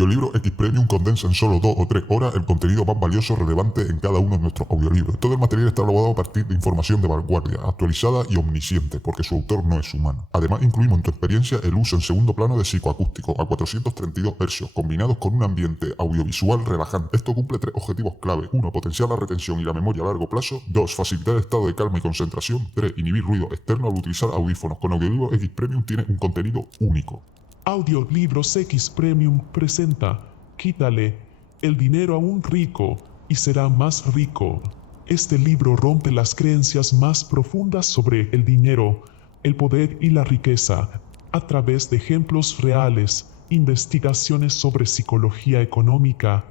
Audiolibro X Premium condensa en solo 2 o 3 horas el contenido más valioso relevante en cada uno de nuestros audiolibros. Todo el material está elaborado a partir de información de vanguardia, actualizada y omnisciente, porque su autor no es humano. Además, incluimos en tu experiencia el uso en segundo plano de psicoacústico a 432 Hz, combinados con un ambiente audiovisual relajante. Esto cumple 3 objetivos clave. 1. Potenciar la retención y la memoria a largo plazo. 2. Facilitar el estado de calma y concentración. 3. Inhibir ruido externo al utilizar audífonos. Con Audiolibro X Premium tiene un contenido único. Audiolibros X Premium presenta Quítale el dinero a un rico y será más rico. Este libro rompe las creencias más profundas sobre el dinero, el poder y la riqueza, a través de ejemplos reales, investigaciones sobre psicología económica,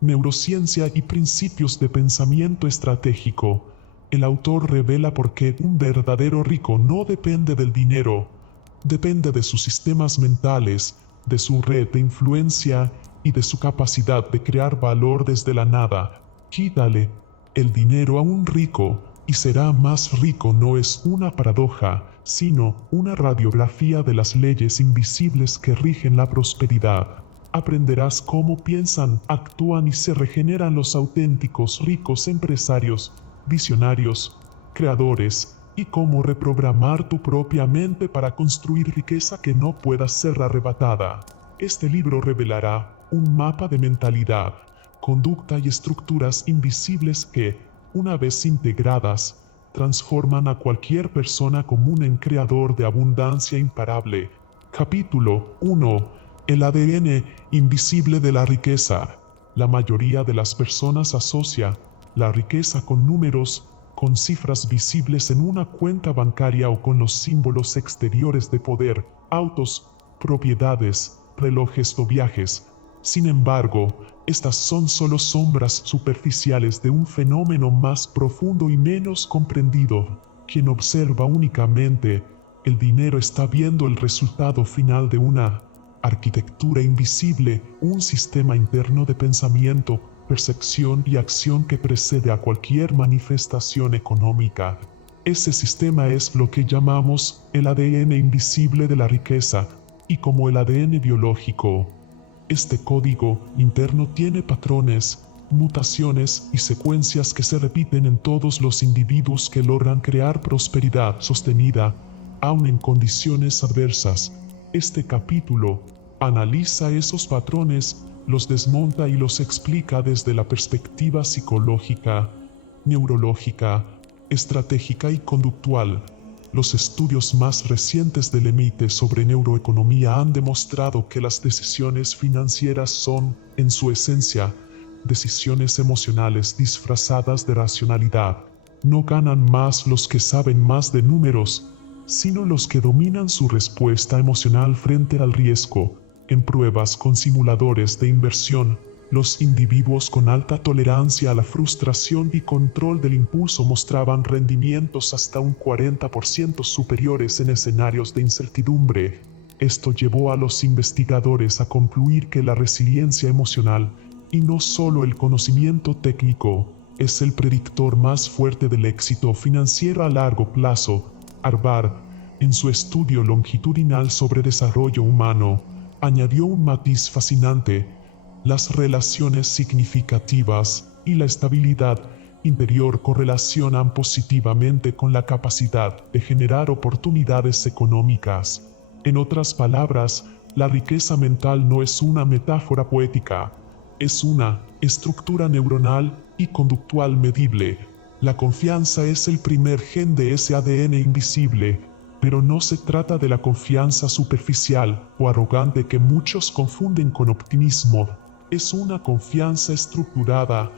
neurociencia y principios de pensamiento estratégico. El autor revela por qué un verdadero rico no depende del dinero, depende de sus sistemas mentales, de su red de influencia y de su capacidad de crear valor desde la nada. Quítale el dinero a un rico y será más rico no es una paradoja, sino una radiografía de las leyes invisibles que rigen la prosperidad. Aprenderás cómo piensan, actúan y se regeneran los auténticos ricos empresarios, visionarios, creadores, y cómo reprogramar tu propia mente para construir riqueza que no pueda ser arrebatada. Este libro revelará un mapa de mentalidad, conducta y estructuras invisibles que, una vez integradas, transforman a cualquier persona común en creador de abundancia imparable. Capítulo 1. El ADN invisible de la riqueza. La mayoría de las personas asocia la riqueza con números, con cifras visibles en una cuenta bancaria o con los símbolos exteriores de poder, autos, propiedades, relojes o viajes. Sin embargo, estas son solo sombras superficiales de un fenómeno más profundo y menos comprendido. Quien observa únicamente el dinero está viendo el resultado final de una arquitectura invisible, un sistema interno de pensamiento, percepción y acción que precede a cualquier manifestación económica. Ese sistema es lo que llamamos el ADN invisible de la riqueza, y como el ADN biológico, este código interno tiene patrones, mutaciones y secuencias que se repiten en todos los individuos que logran crear prosperidad sostenida, aun en condiciones adversas. Este capítulo analiza esos patrones, los desmonta y los explica desde la perspectiva psicológica, neurológica, estratégica y conductual. Los estudios más recientes del MIT sobre neuroeconomía han demostrado que las decisiones financieras son, en su esencia, decisiones emocionales disfrazadas de racionalidad. No ganan más los que saben más de números, sino los que dominan su respuesta emocional frente al riesgo. En pruebas con simuladores de inversión, los individuos con alta tolerancia a la frustración y control del impulso mostraban rendimientos hasta un 40% superiores en escenarios de incertidumbre. Esto llevó a los investigadores a concluir que la resiliencia emocional, y no solo el conocimiento técnico, es el predictor más fuerte del éxito financiero a largo plazo. Harvard, en su estudio longitudinal sobre desarrollo humano, añadió un matiz fascinante: las relaciones significativas y la estabilidad interior correlacionan positivamente con la capacidad de generar oportunidades económicas. En otras palabras, la riqueza mental no es una metáfora poética, es una estructura neuronal y conductual medible. La confianza es el primer gen de ese ADN invisible. Pero no se trata de la confianza superficial o arrogante que muchos confunden con optimismo. Es una confianza estructurada,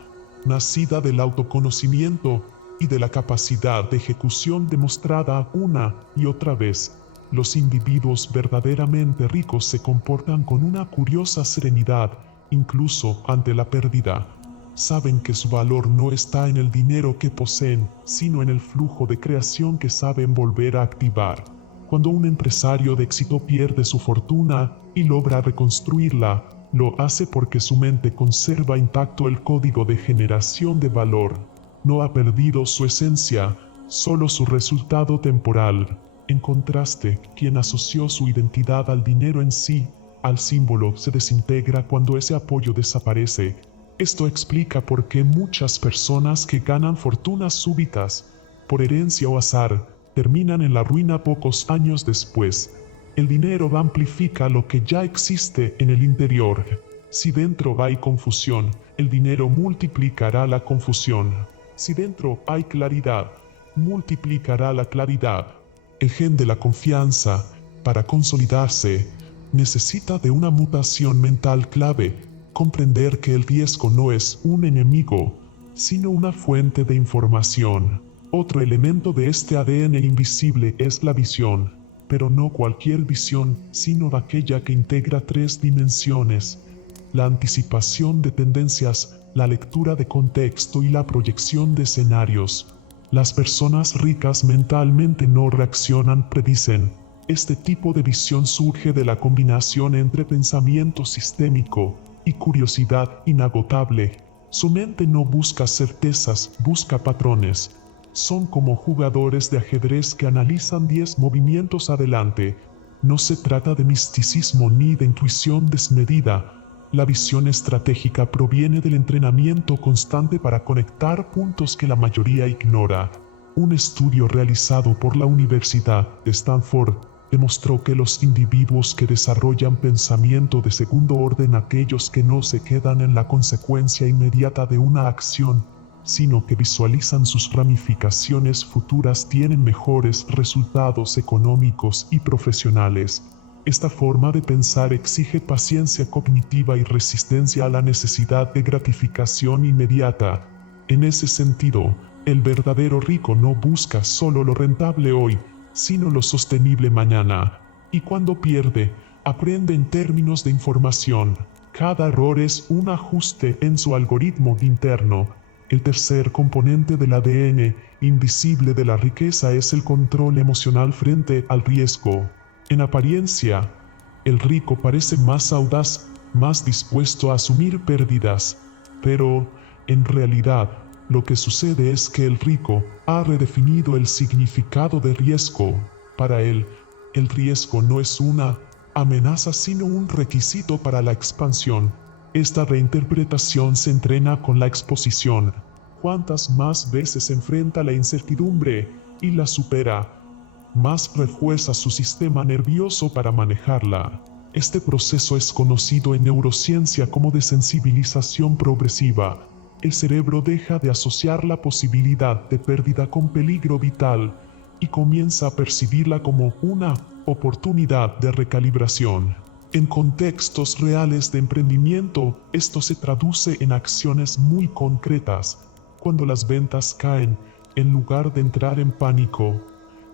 nacida del autoconocimiento y de la capacidad de ejecución demostrada una y otra vez. Los individuos verdaderamente ricos se comportan con una curiosa serenidad, incluso ante la pérdida. Saben que su valor no está en el dinero que poseen, sino en el flujo de creación que saben volver a activar. Cuando un empresario de éxito pierde su fortuna y logra reconstruirla, lo hace porque su mente conserva intacto el código de generación de valor. No ha perdido su esencia, solo su resultado temporal. En contraste, quien asoció su identidad al dinero en sí, al símbolo se desintegra cuando ese apoyo desaparece. Esto explica por qué muchas personas que ganan fortunas súbitas, por herencia o azar, terminan en la ruina pocos años después. El dinero amplifica lo que ya existe en el interior. Si dentro hay confusión, el dinero multiplicará la confusión. Si dentro hay claridad, multiplicará la claridad. El gen de la confianza, para consolidarse, necesita de una mutación mental clave, comprender que el riesgo no es un enemigo, sino una fuente de información. Otro elemento de este ADN invisible es la visión, pero no cualquier visión, sino aquella que integra 3 dimensiones: la anticipación de tendencias, la lectura de contexto y la proyección de escenarios. Las personas ricas mentalmente no reaccionan, predicen. Este tipo de visión surge de la combinación entre pensamiento sistémico y curiosidad inagotable. Su mente no busca certezas, busca patrones. Son como jugadores de ajedrez que analizan 10 movimientos adelante. No se trata de misticismo ni de intuición desmedida. La visión estratégica proviene del entrenamiento constante para conectar puntos que la mayoría ignora. Un estudio realizado por la Universidad de Stanford demostró que los individuos que desarrollan pensamiento de segundo orden, aquellos que no se quedan en la consecuencia inmediata de una acción, sino que visualizan sus ramificaciones futuras, tienen mejores resultados económicos y profesionales. Esta forma de pensar exige paciencia cognitiva y resistencia a la necesidad de gratificación inmediata. En ese sentido, el verdadero rico no busca solo lo rentable hoy, sino lo sostenible mañana. Y cuando pierde, aprende en términos de información. Cada error es un ajuste en su algoritmo interno. El tercer componente del ADN invisible de la riqueza es el control emocional frente al riesgo. En apariencia, el rico parece más audaz, más dispuesto a asumir pérdidas, pero, en realidad, lo que sucede es que el rico ha redefinido el significado de riesgo. Para él, el riesgo no es una amenaza sino un requisito para la expansión. Esta reinterpretación se entrena con la exposición. Cuantas más veces enfrenta la incertidumbre y la supera, más refuerza su sistema nervioso para manejarla. Este proceso es conocido en neurociencia como desensibilización progresiva. El cerebro deja de asociar la posibilidad de pérdida con peligro vital y comienza a percibirla como una oportunidad de recalibración. En contextos reales de emprendimiento, esto se traduce en acciones muy concretas. Cuando las ventas caen, en lugar de entrar en pánico,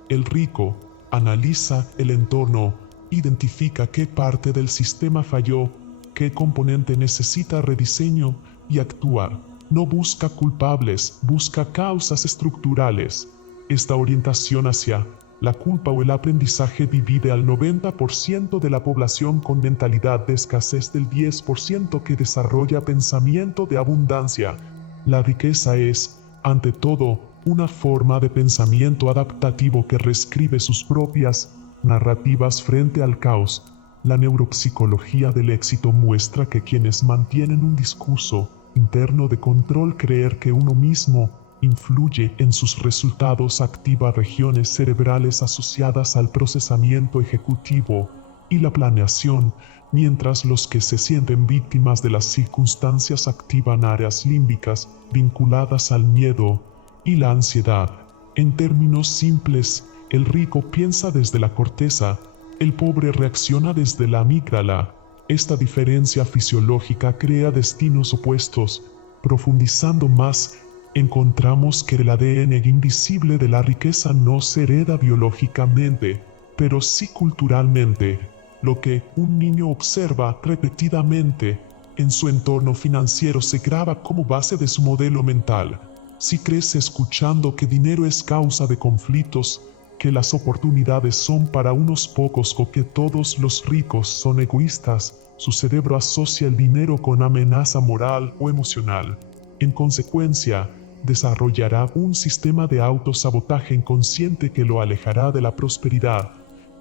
el rico analiza el entorno, identifica qué parte del sistema falló, qué componente necesita rediseño y actúa. No busca culpables, busca causas estructurales. Esta orientación hacia la culpa o el aprendizaje divide al 90% de la población con mentalidad de escasez del 10% que desarrolla pensamiento de abundancia. La riqueza es, ante todo, una forma de pensamiento adaptativo que reescribe sus propias narrativas frente al caos. La neuropsicología del éxito muestra que quienes mantienen un discurso interno de control, creer que uno mismo influye en sus resultados, activa regiones cerebrales asociadas al procesamiento ejecutivo y la planeación, mientras los que se sienten víctimas de las circunstancias activan áreas límbicas vinculadas al miedo y la ansiedad. En términos simples, el rico piensa desde la corteza, el pobre reacciona desde la amígdala. Esta diferencia fisiológica crea destinos opuestos. Profundizando más, encontramos que el ADN invisible de la riqueza no se hereda biológicamente, pero sí culturalmente. Lo que un niño observa repetidamente en su entorno financiero se graba como base de su modelo mental. Si crece escuchando que dinero es causa de conflictos, que las oportunidades son para unos pocos o que todos los ricos son egoístas, su cerebro asocia el dinero con amenaza moral o emocional. En consecuencia, desarrollará un sistema de autosabotaje inconsciente que lo alejará de la prosperidad,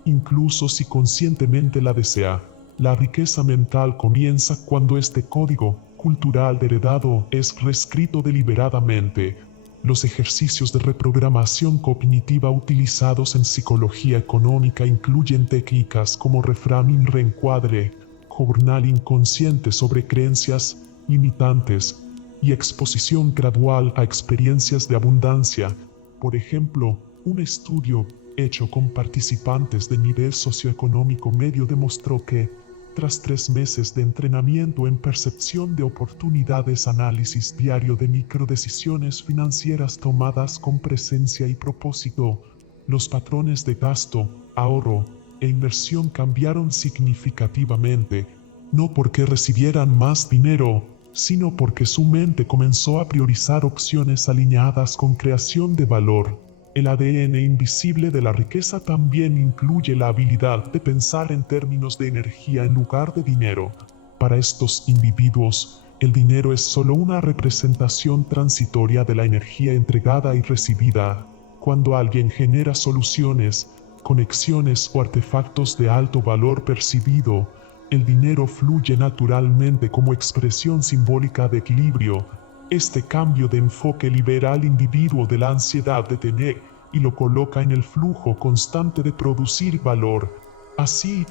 incluso si conscientemente la desea. La riqueza mental comienza cuando este código cultural heredado es reescrito deliberadamente. Los ejercicios de reprogramación cognitiva utilizados en psicología económica incluyen técnicas como reframing, reencuadre, jornal inconsciente sobre creencias limitantes y exposición gradual a experiencias de abundancia. Por ejemplo, un estudio hecho con participantes de nivel socioeconómico medio demostró que, tras 3 meses de entrenamiento en percepción de oportunidades, análisis diario de microdecisiones financieras tomadas con presencia y propósito, los patrones de gasto, ahorro e inversión cambiaron significativamente, no porque recibieran más dinero, sino porque su mente comenzó a priorizar opciones alineadas con creación de valor. El ADN invisible de la riqueza también incluye la habilidad de pensar en términos de energía en lugar de dinero. Para estos individuos, el dinero es solo una representación transitoria de la energía entregada y recibida. Cuando alguien genera soluciones, conexiones o artefactos de alto valor percibido, el dinero fluye naturalmente como expresión simbólica de equilibrio. Este cambio de enfoque libera al individuo de la ansiedad de tener y lo coloca en el flujo constante de producir valor. Así,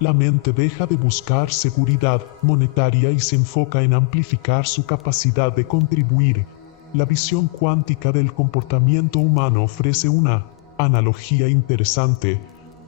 la mente deja de buscar seguridad monetaria y se enfoca en amplificar su capacidad de contribuir. La visión cuántica del comportamiento humano ofrece una analogía interesante.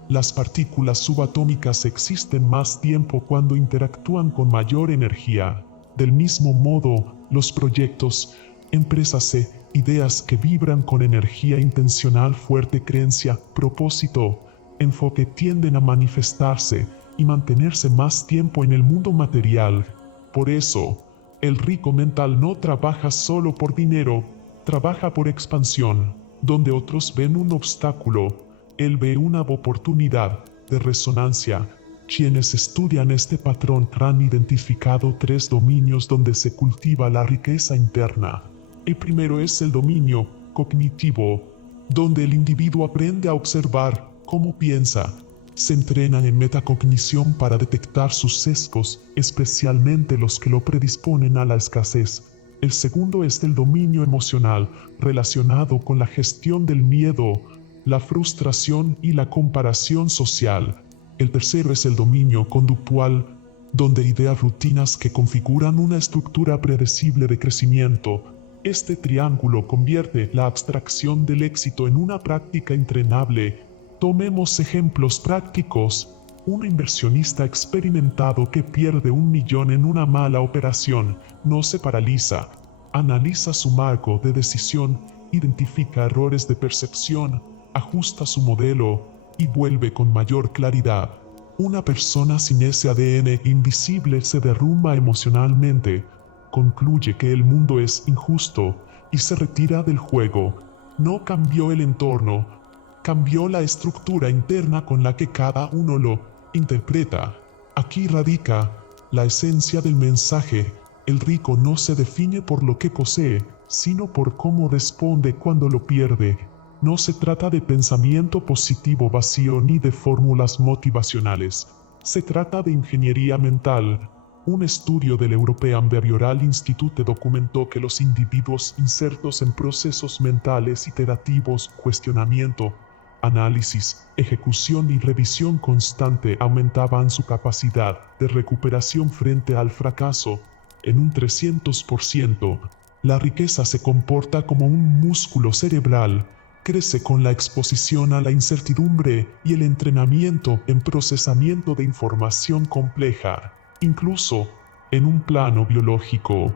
Las partículas subatómicas existen más tiempo cuando interactúan con mayor energía. Del mismo modo, los proyectos, empresas e ideas que vibran con energía intencional fuerte, creencia, propósito, enfoque tienden a manifestarse y mantenerse más tiempo en el mundo material. Por eso, el rico mental no trabaja solo por dinero, trabaja por expansión. Donde otros ven un obstáculo, él ve una oportunidad de resonancia. Quienes estudian este patrón han identificado 3 dominios donde se cultiva la riqueza interna. El primero es el dominio cognitivo, donde el individuo aprende a observar cómo piensa. Se entrenan en metacognición para detectar sus sesgos, especialmente los que lo predisponen a la escasez. El segundo es el dominio emocional, relacionado con la gestión del miedo, la frustración y la comparación social. El tercero es el dominio conductual, donde idea rutinas que configuran una estructura predecible de crecimiento. Este triángulo convierte la abstracción del éxito en una práctica entrenable. Tomemos ejemplos prácticos. Un inversionista experimentado que pierde $1 millón en una mala operación no se paraliza. Analiza su marco de decisión, identifica errores de percepción, ajusta su modelo y vuelve con mayor claridad. Una persona sin ese ADN invisible se derrumba emocionalmente, concluye que el mundo es injusto y se retira del juego. No cambió el entorno, cambió la estructura interna con la que cada uno lo interpreta. Aquí radica la esencia del mensaje. El rico no se define por lo que posee, sino por cómo responde cuando lo pierde. No se trata de pensamiento positivo vacío ni de fórmulas motivacionales. Se trata de ingeniería mental. Un estudio del European Behavioral Institute documentó que los individuos insertos en procesos mentales iterativos, cuestionamiento, análisis, ejecución y revisión constante aumentaban su capacidad de recuperación frente al fracaso en un 300%. La riqueza se comporta como un músculo cerebral. Crece con la exposición a la incertidumbre y el entrenamiento en procesamiento de información compleja. Incluso, en un plano biológico,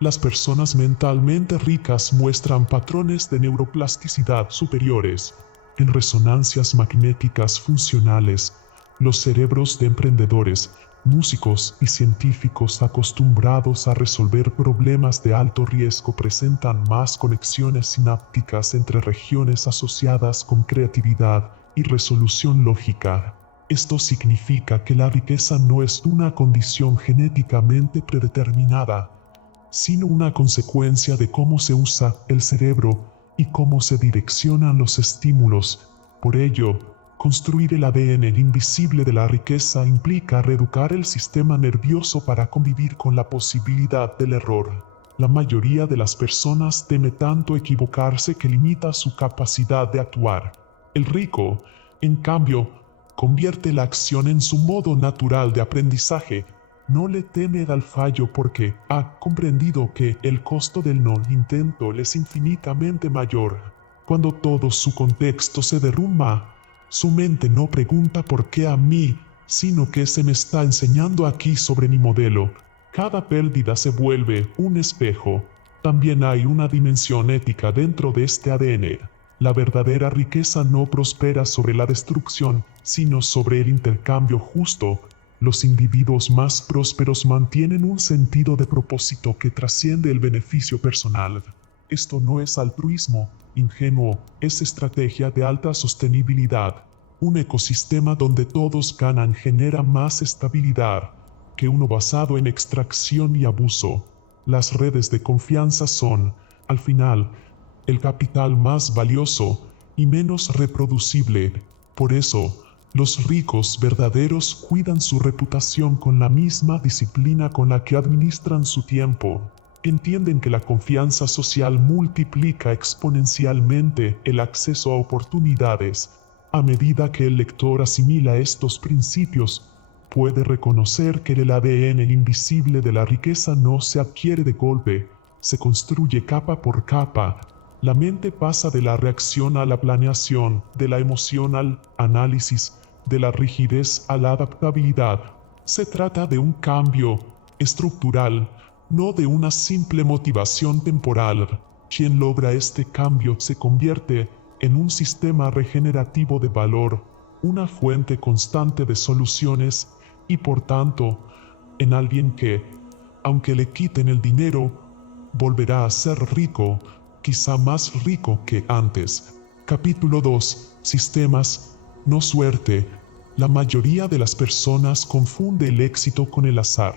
las personas mentalmente ricas muestran patrones de neuroplasticidad superiores. En resonancias magnéticas funcionales, los cerebros de emprendedores, músicos y científicos acostumbrados a resolver problemas de alto riesgo presentan más conexiones sinápticas entre regiones asociadas con creatividad y resolución lógica. Esto significa que la riqueza no es una condición genéticamente predeterminada, sino una consecuencia de cómo se usa el cerebro y cómo se direccionan los estímulos. Por ello, Construir el ADN invisible de la riqueza implica reeducar el sistema nervioso para convivir con la posibilidad del error. La mayoría de las personas teme tanto equivocarse que limita su capacidad de actuar. El rico, en cambio, convierte la acción en su modo natural de aprendizaje. No le teme al fallo porque ha comprendido que el costo del no intento le es infinitamente mayor. Cuando todo su contexto se derrumba, su mente no pregunta por qué a mí, sino que se me está enseñando aquí sobre mi modelo. Cada pérdida se vuelve un espejo. También hay una dimensión ética dentro de este ADN. La verdadera riqueza no prospera sobre la destrucción, sino sobre el intercambio justo. Los individuos más prósperos mantienen un sentido de propósito que trasciende el beneficio personal. Esto no es altruismo ingenuo, es estrategia de alta sostenibilidad. Un ecosistema donde todos ganan genera más estabilidad que uno basado en extracción y abuso. Las redes de confianza son, al final, el capital más valioso y menos reproducible. Por eso, los ricos verdaderos cuidan su reputación con la misma disciplina con la que administran su tiempo. Entienden que la confianza social multiplica exponencialmente el acceso a oportunidades. A medida que el lector asimila estos principios, puede reconocer que el ADN invisible de la riqueza no se adquiere de golpe, se construye capa por capa. La mente pasa de la reacción a la planeación, de la emoción al análisis, de la rigidez a la adaptabilidad. Se trata de un cambio estructural, no de una simple motivación temporal. Quien logra este cambio se convierte en un sistema regenerativo de valor, una fuente constante de soluciones y por tanto, en alguien que, aunque le quiten el dinero, volverá a ser rico, quizá más rico que antes. Capítulo 2. Sistemas, no suerte. La mayoría de las personas confunde el éxito con el azar.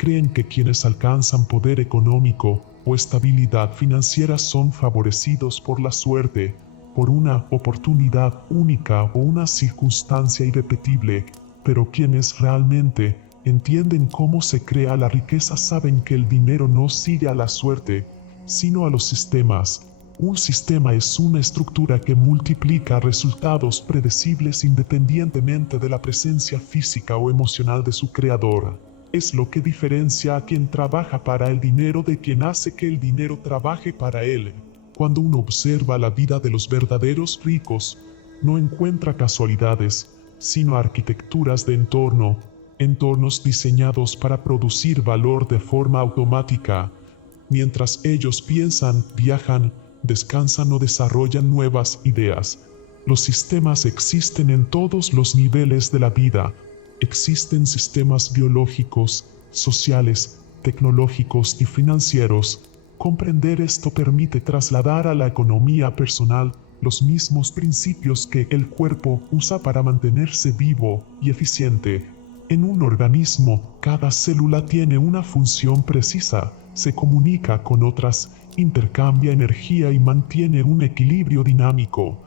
Creen que quienes alcanzan poder económico o estabilidad financiera son favorecidos por la suerte, por una oportunidad única o una circunstancia irrepetible, pero quienes realmente entienden cómo se crea la riqueza saben que el dinero no sigue a la suerte, sino a los sistemas. Un sistema es una estructura que multiplica resultados predecibles independientemente de la presencia física o emocional de su creador. Es lo que diferencia a quien trabaja para el dinero de quien hace que el dinero trabaje para él. Cuando uno observa la vida de los verdaderos ricos, no encuentra casualidades, sino arquitecturas de entorno, entornos diseñados para producir valor de forma automática. Mientras ellos piensan, viajan, descansan o desarrollan nuevas ideas. Los sistemas existen en todos los niveles de la vida. Existen sistemas biológicos, sociales, tecnológicos y financieros. Comprender esto permite trasladar a la economía personal los mismos principios que el cuerpo usa para mantenerse vivo y eficiente. En un organismo, cada célula tiene una función precisa, se comunica con otras, intercambia energía y mantiene un equilibrio dinámico.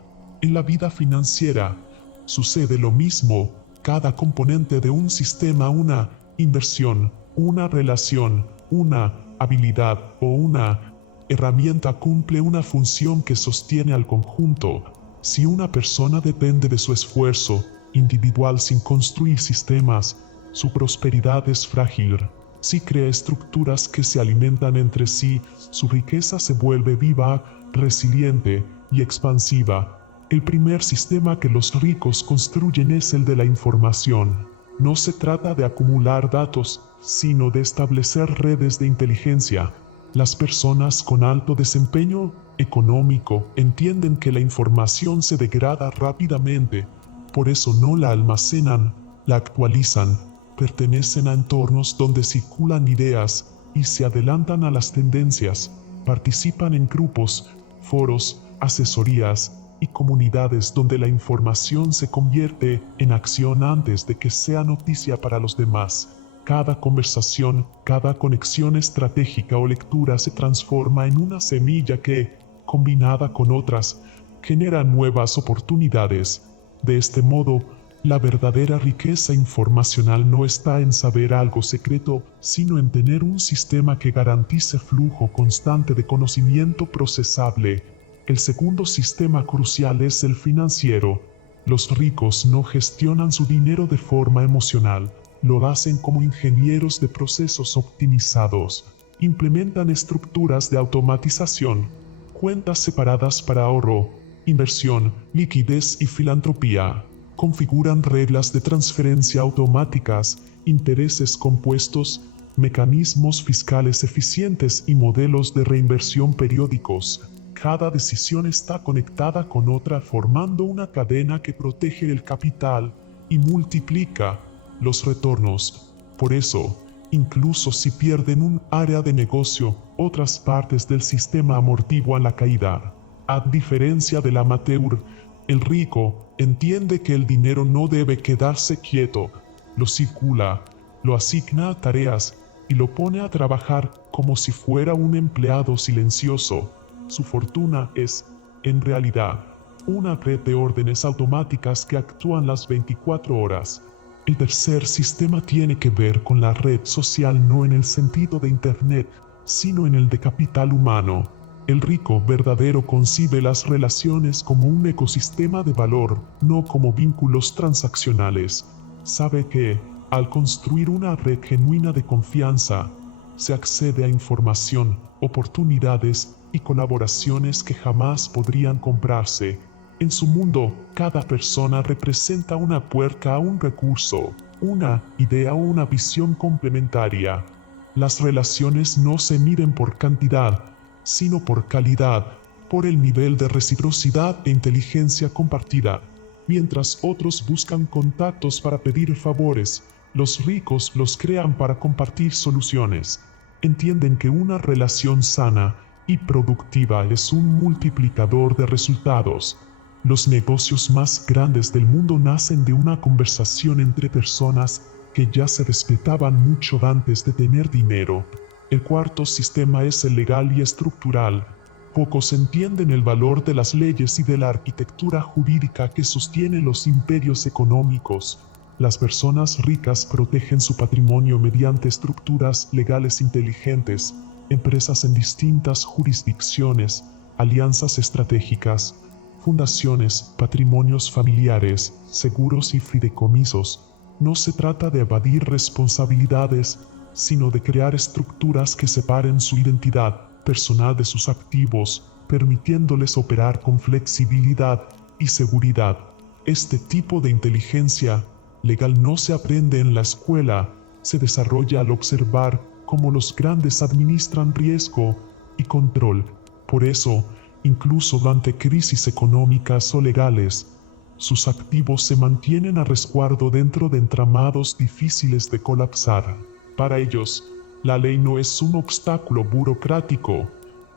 En la vida financiera, sucede lo mismo. Cada componente de un sistema, una inversión, una relación, una habilidad o una herramienta cumple una función que sostiene al conjunto. Si una persona depende de su esfuerzo individual sin construir sistemas, su prosperidad es frágil. Si crea estructuras que se alimentan entre sí, su riqueza se vuelve viva, resiliente y expansiva. El primer sistema que los ricos construyen es el de la información. No se trata de acumular datos, sino de establecer redes de inteligencia. Las personas con alto desempeño económico entienden que la información se degrada rápidamente, por eso no la almacenan, la actualizan, pertenecen a entornos donde circulan ideas y se adelantan a las tendencias, participan en grupos, foros, asesorías y comunidades donde la información se convierte en acción antes de que sea noticia para los demás. Cada conversación, cada conexión estratégica o lectura se transforma en una semilla que, combinada con otras, genera nuevas oportunidades. De este modo, la verdadera riqueza informacional no está en saber algo secreto, sino en tener un sistema que garantice flujo constante de conocimiento procesable. El segundo sistema crucial es el financiero. Los ricos no gestionan su dinero de forma emocional, lo hacen como ingenieros de procesos optimizados. Implementan estructuras de automatización, cuentas separadas para ahorro, inversión, liquidez y filantropía. Configuran reglas de transferencia automáticas, intereses compuestos, mecanismos fiscales eficientes y modelos de reinversión periódicos. Cada decisión está conectada con otra formando una cadena que protege el capital y multiplica los retornos. Por eso, incluso si pierden un área de negocio, otras partes del sistema amortiguan la caída. A diferencia del amateur, el rico entiende que el dinero no debe quedarse quieto, lo circula, lo asigna a tareas y lo pone a trabajar como si fuera un empleado silencioso. Su fortuna es, en realidad, una red de órdenes automáticas que actúan las 24 horas. El tercer sistema tiene que ver con la red social no en el sentido de Internet, sino en el de capital humano. El rico verdadero concibe las relaciones como un ecosistema de valor, no como vínculos transaccionales. Sabe que, al construir una red genuina de confianza, se accede a información, oportunidades y colaboraciones que jamás podrían comprarse. En su mundo, cada persona representa una puerta a un recurso, una idea o una visión complementaria. Las relaciones no se miden por cantidad, sino por calidad, por el nivel de reciprocidad e inteligencia compartida. Mientras otros buscan contactos para pedir favores, los ricos los crean para compartir soluciones. Entienden que una relación sana y productiva es un multiplicador de resultados. Los negocios más grandes del mundo nacen de una conversación entre personas que ya se respetaban mucho antes de tener dinero. El cuarto sistema es el legal y estructural. Pocos entienden el valor de las leyes y de la arquitectura jurídica que sostiene los imperios económicos. Las personas ricas protegen su patrimonio mediante estructuras legales inteligentes, empresas en distintas jurisdicciones, alianzas estratégicas, fundaciones, patrimonios familiares, seguros y fideicomisos. No se trata de evadir responsabilidades, sino de crear estructuras que separen su identidad personal de sus activos, permitiéndoles operar con flexibilidad y seguridad. Este tipo de inteligencia legal no se aprende en la escuela, se desarrolla al observar cómo los grandes administran riesgo y control. Por eso, incluso ante crisis económicas o legales, sus activos se mantienen a resguardo dentro de entramados difíciles de colapsar. Para ellos, la ley no es un obstáculo burocrático,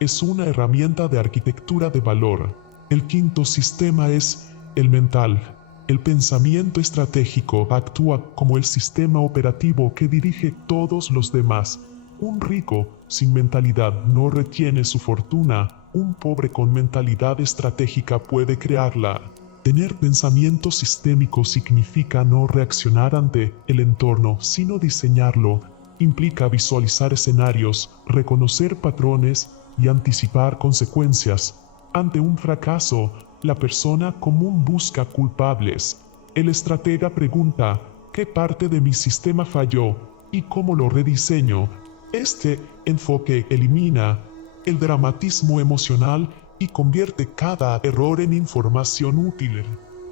es una herramienta de arquitectura de valor. El quinto sistema es el mental. El pensamiento estratégico actúa como el sistema operativo que dirige todos los demás. Un rico sin mentalidad no retiene su fortuna, un pobre con mentalidad estratégica puede crearla. Tener pensamiento sistémico significa no reaccionar ante el entorno, sino diseñarlo. Implica visualizar escenarios, reconocer patrones y anticipar consecuencias. Ante un fracaso, la persona común busca culpables. El estratega pregunta, ¿qué parte de mi sistema falló y cómo lo rediseño? Este enfoque elimina el dramatismo emocional y convierte cada error en información útil.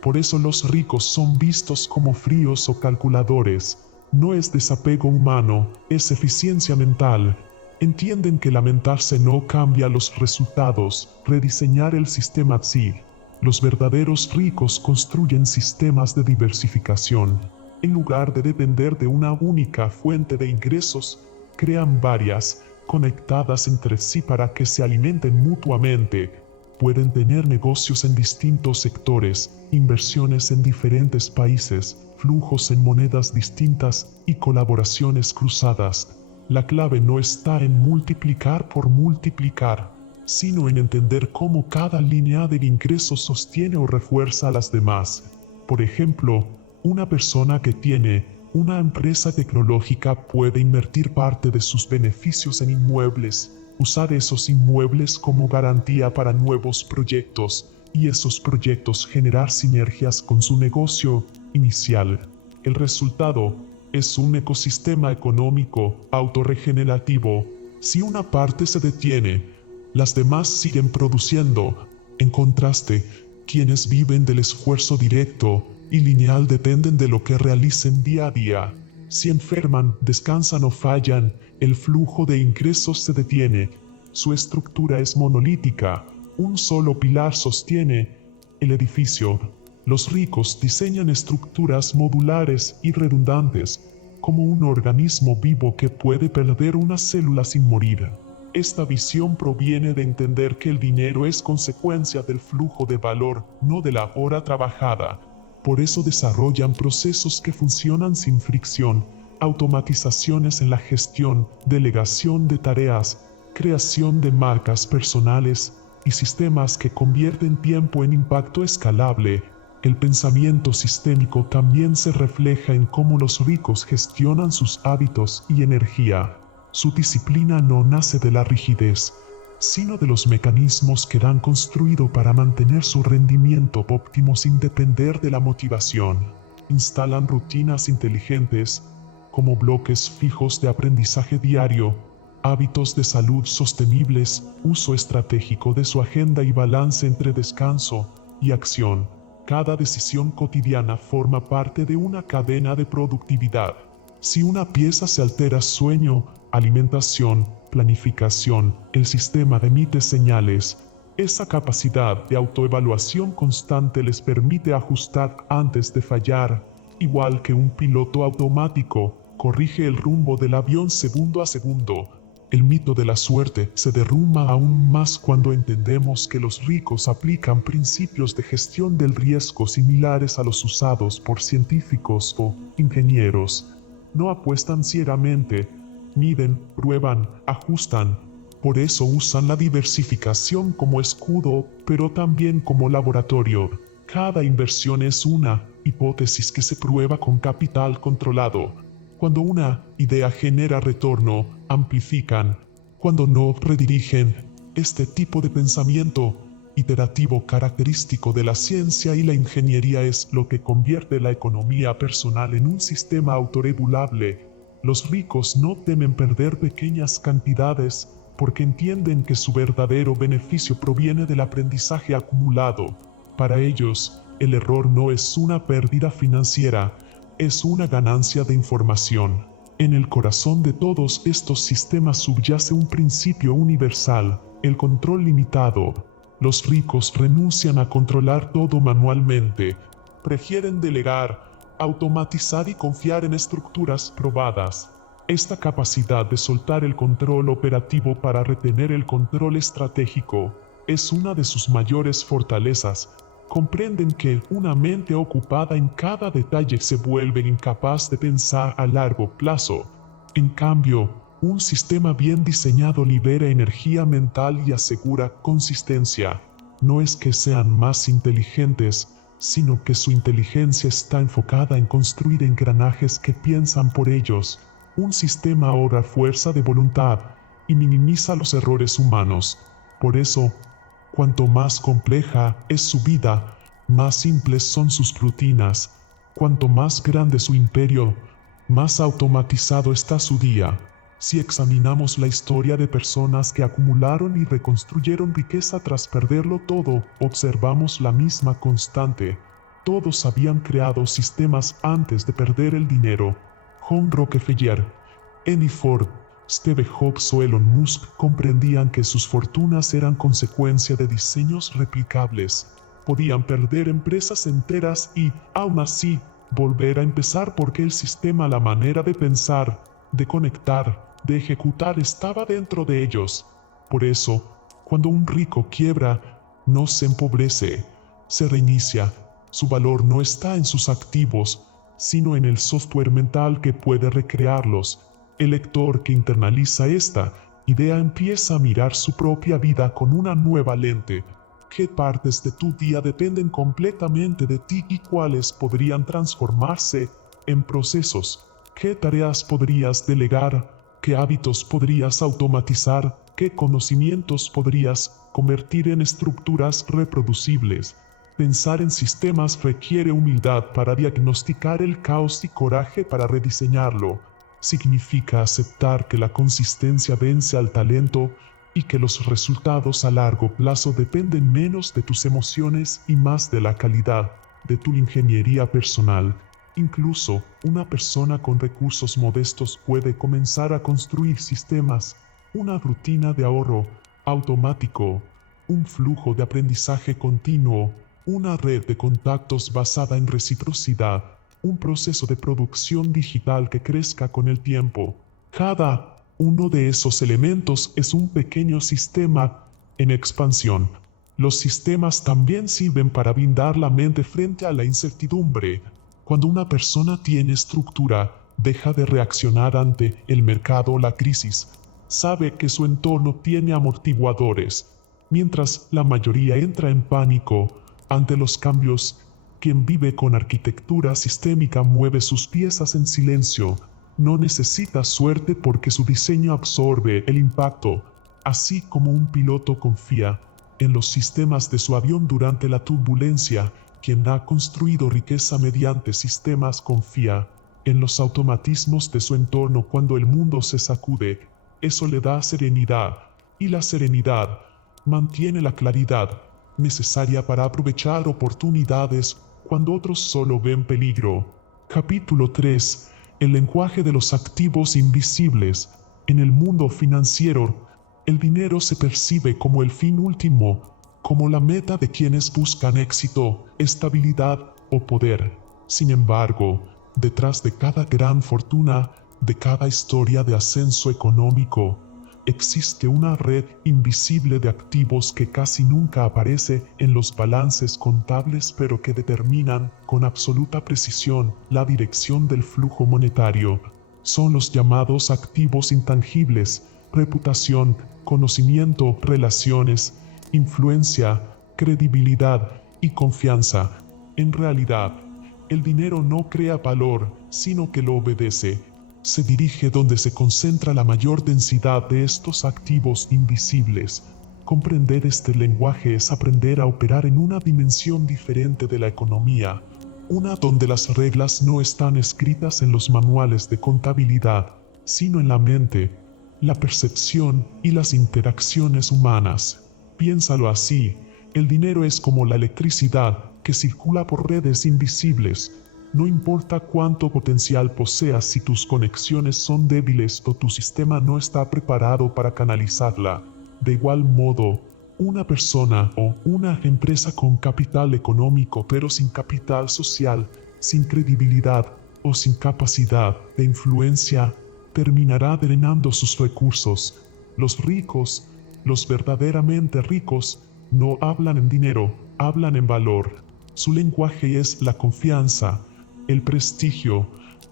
Por eso los ricos son vistos como fríos o calculadores. No es desapego humano, es eficiencia mental. Entienden que lamentarse no cambia los resultados, rediseñar el sistema sí. Los verdaderos ricos construyen sistemas de diversificación. En lugar de depender de una única fuente de ingresos, crean varias, conectadas entre sí para que se alimenten mutuamente. Pueden tener negocios en distintos sectores, inversiones en diferentes países, flujos en monedas distintas y colaboraciones cruzadas. La clave no está en multiplicar por multiplicar, sino en entender cómo cada línea de ingresos sostiene o refuerza a las demás. Por ejemplo, una persona que tiene una empresa tecnológica puede invertir parte de sus beneficios en inmuebles, usar esos inmuebles como garantía para nuevos proyectos y esos proyectos generar sinergias con su negocio inicial. El resultado es un ecosistema económico autorregenerativo. Si una parte se detiene, las demás siguen produciendo. En contraste, quienes viven del esfuerzo directo y lineal dependen de lo que realicen día a día. Si enferman, descansan o fallan, el flujo de ingresos se detiene. Su estructura es monolítica, un solo pilar sostiene el edificio. Los ricos diseñan estructuras modulares y redundantes, como un organismo vivo que puede perder una célula sin morir. Esta visión proviene de entender que el dinero es consecuencia del flujo de valor, no de la hora trabajada. Por eso desarrollan procesos que funcionan sin fricción, automatizaciones en la gestión, delegación de tareas, creación de marcas personales y sistemas que convierten tiempo en impacto escalable. El pensamiento sistémico también se refleja en cómo los ricos gestionan sus hábitos y energía. Su disciplina no nace de la rigidez, sino de los mecanismos que han construido para mantener su rendimiento óptimo sin depender de la motivación. Instalan rutinas inteligentes, como bloques fijos de aprendizaje diario, hábitos de salud sostenibles, uso estratégico de su agenda y balance entre descanso y acción. Cada decisión cotidiana forma parte de una cadena de productividad. Si una pieza se altera, sueño, alimentación, planificación, el sistema emite señales. Esa capacidad de autoevaluación constante les permite ajustar antes de fallar, igual que un piloto automático corrige el rumbo del avión segundo a segundo. El mito de la suerte se derrumba aún más cuando entendemos que los ricos aplican principios de gestión del riesgo similares a los usados por científicos o ingenieros. No apuestan ciegamente, miden, prueban, ajustan. Por eso usan la diversificación como escudo, pero también como laboratorio. Cada inversión es una hipótesis que se prueba con capital controlado. Cuando una idea genera retorno, amplifican. Cuando no, redirigen. Este tipo de pensamiento iterativo característico de la ciencia y la ingeniería es lo que convierte la economía personal en un sistema autorregulable. Los ricos no temen perder pequeñas cantidades porque entienden que su verdadero beneficio proviene del aprendizaje acumulado. Para ellos, el error no es una pérdida financiera, es una ganancia de información. En el corazón de todos estos sistemas subyace un principio universal, el control limitado. Los ricos renuncian a controlar todo manualmente, prefieren delegar, automatizar y confiar en estructuras probadas. Esta capacidad de soltar el control operativo para retener el control estratégico es una de sus mayores fortalezas. Comprenden que una mente ocupada en cada detalle se vuelve incapaz de pensar a largo plazo. En cambio, un sistema bien diseñado libera energía mental y asegura consistencia. No es que sean más inteligentes, sino que su inteligencia está enfocada en construir engranajes que piensan por ellos. Un sistema ahorra fuerza de voluntad y minimiza los errores humanos. Por eso, cuanto más compleja es su vida, más simples son sus rutinas. Cuanto más grande su imperio, más automatizado está su día. Si examinamos la historia de personas que acumularon y reconstruyeron riqueza tras perderlo todo, observamos la misma constante. Todos habían creado sistemas antes de perder el dinero. John Rockefeller, Henry Ford, Steve Jobs o Elon Musk comprendían que sus fortunas eran consecuencia de diseños replicables. Podían perder empresas enteras y, aún así, volver a empezar porque el sistema, la manera de pensar, de conectar, de ejecutar estaba dentro de ellos. Por eso, cuando un rico quiebra, no se empobrece, se reinicia. Su valor no está en sus activos, sino en el software mental que puede recrearlos. El lector que internaliza esta idea empieza a mirar su propia vida con una nueva lente. qué partes de tu día dependen completamente de ti y cuáles podrían transformarse en procesos, qué tareas podrías delegar, qué hábitos podrías automatizar, qué conocimientos podrías convertir en estructuras reproducibles. Pensar en sistemas requiere humildad para diagnosticar el caos y coraje para rediseñarlo. Significa aceptar que la consistencia vence al talento y que los resultados a largo plazo dependen menos de tus emociones y más de la calidad de tu ingeniería personal. Incluso una persona con recursos modestos puede comenzar a construir sistemas, una rutina de ahorro automático, un flujo de aprendizaje continuo, una red de contactos basada en reciprocidad, un proceso de producción digital que crezca con el tiempo. Cada uno de esos elementos es un pequeño sistema en expansión. Los sistemas también sirven para blindar la mente frente a la incertidumbre. Cuando una persona tiene estructura, deja de reaccionar ante el mercado o la crisis. Sabe que su entorno tiene amortiguadores. Mientras la mayoría entra en pánico ante los cambios, quien vive con arquitectura sistémica mueve sus piezas en silencio. No necesita suerte porque su diseño absorbe el impacto, así como un piloto confía en los sistemas de su avión durante la turbulencia. Quien ha construido riqueza mediante sistemas confía en los automatismos de su entorno cuando el mundo se sacude. Eso le da serenidad, y la serenidad mantiene la claridad necesaria para aprovechar oportunidades cuando otros solo ven peligro. Capítulo 3. El lenguaje de los activos invisibles. En el mundo financiero, el dinero se percibe como el fin último, como la meta de quienes buscan éxito, estabilidad o poder. Sin embargo, detrás de cada gran fortuna, de cada historia de ascenso económico, existe una red invisible de activos que casi nunca aparece en los balances contables, pero que determinan con absoluta precisión la dirección del flujo monetario. Son los llamados activos intangibles: reputación, conocimiento, relaciones, influencia, credibilidad y confianza. En realidad, el dinero no crea valor, sino que lo obedece. Se dirige donde se concentra la mayor densidad de estos activos invisibles. Comprender este lenguaje es aprender a operar en una dimensión diferente de la economía, una donde las reglas no están escritas en los manuales de contabilidad, sino en la mente, la percepción y las interacciones humanas. Piénsalo así: el dinero es como la electricidad que circula por redes invisibles. No importa cuánto potencial poseas, si tus conexiones son débiles o tu sistema no está preparado para canalizarla. De igual modo, una persona o una empresa con capital económico pero sin capital social, sin credibilidad o sin capacidad de influencia, terminará drenando sus recursos. Los ricos, los verdaderamente ricos, no hablan en dinero, hablan en valor. Su lenguaje es la confianza, el prestigio,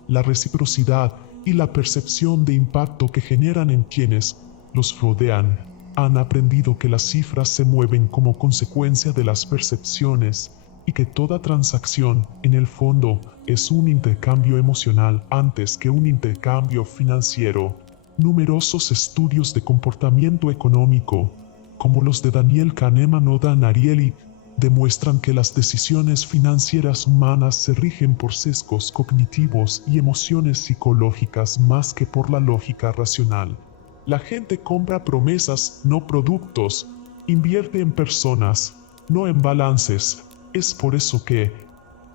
la reciprocidad y la percepción de impacto que generan en quienes los rodean. Han aprendido que las cifras se mueven como consecuencia de las percepciones y que toda transacción, en el fondo, es un intercambio emocional antes que un intercambio financiero. Numerosos estudios de comportamiento económico, como los de Daniel Kahneman o Dan Ariely, demuestran que las decisiones financieras humanas se rigen por sesgos cognitivos y emociones psicológicas más que por la lógica racional. La gente compra promesas, no productos; invierte en personas, no en balances. Es por eso que,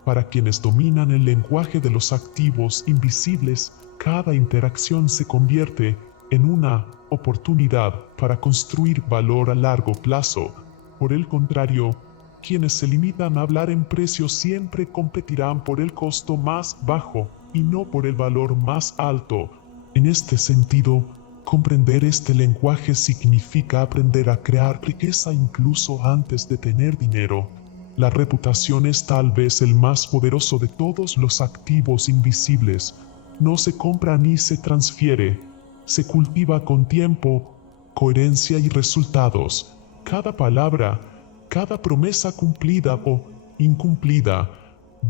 para quienes dominan el lenguaje de los activos invisibles, cada interacción se convierte en una oportunidad para construir valor a largo plazo. Por el contrario, quienes se limitan a hablar en precios siempre competirán por el costo más bajo y no por el valor más alto. En este sentido, comprender este lenguaje significa aprender a crear riqueza incluso antes de tener dinero. La reputación es tal vez el más poderoso de todos los activos invisibles. No se compra ni se transfiere, se cultiva con tiempo, coherencia y resultados. Cada palabra, cada promesa cumplida o incumplida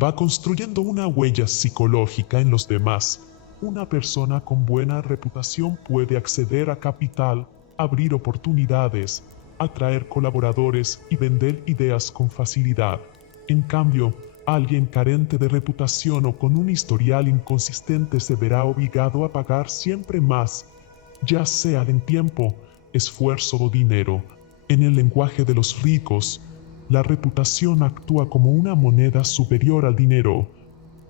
va construyendo una huella psicológica en los demás. Una persona con buena reputación puede acceder a capital, abrir oportunidades, atraer colaboradores y vender ideas con facilidad. En cambio, alguien carente de reputación o con un historial inconsistente se verá obligado a pagar siempre más, ya sea en tiempo, esfuerzo o dinero. En el lenguaje de los ricos, la reputación actúa como una moneda superior al dinero.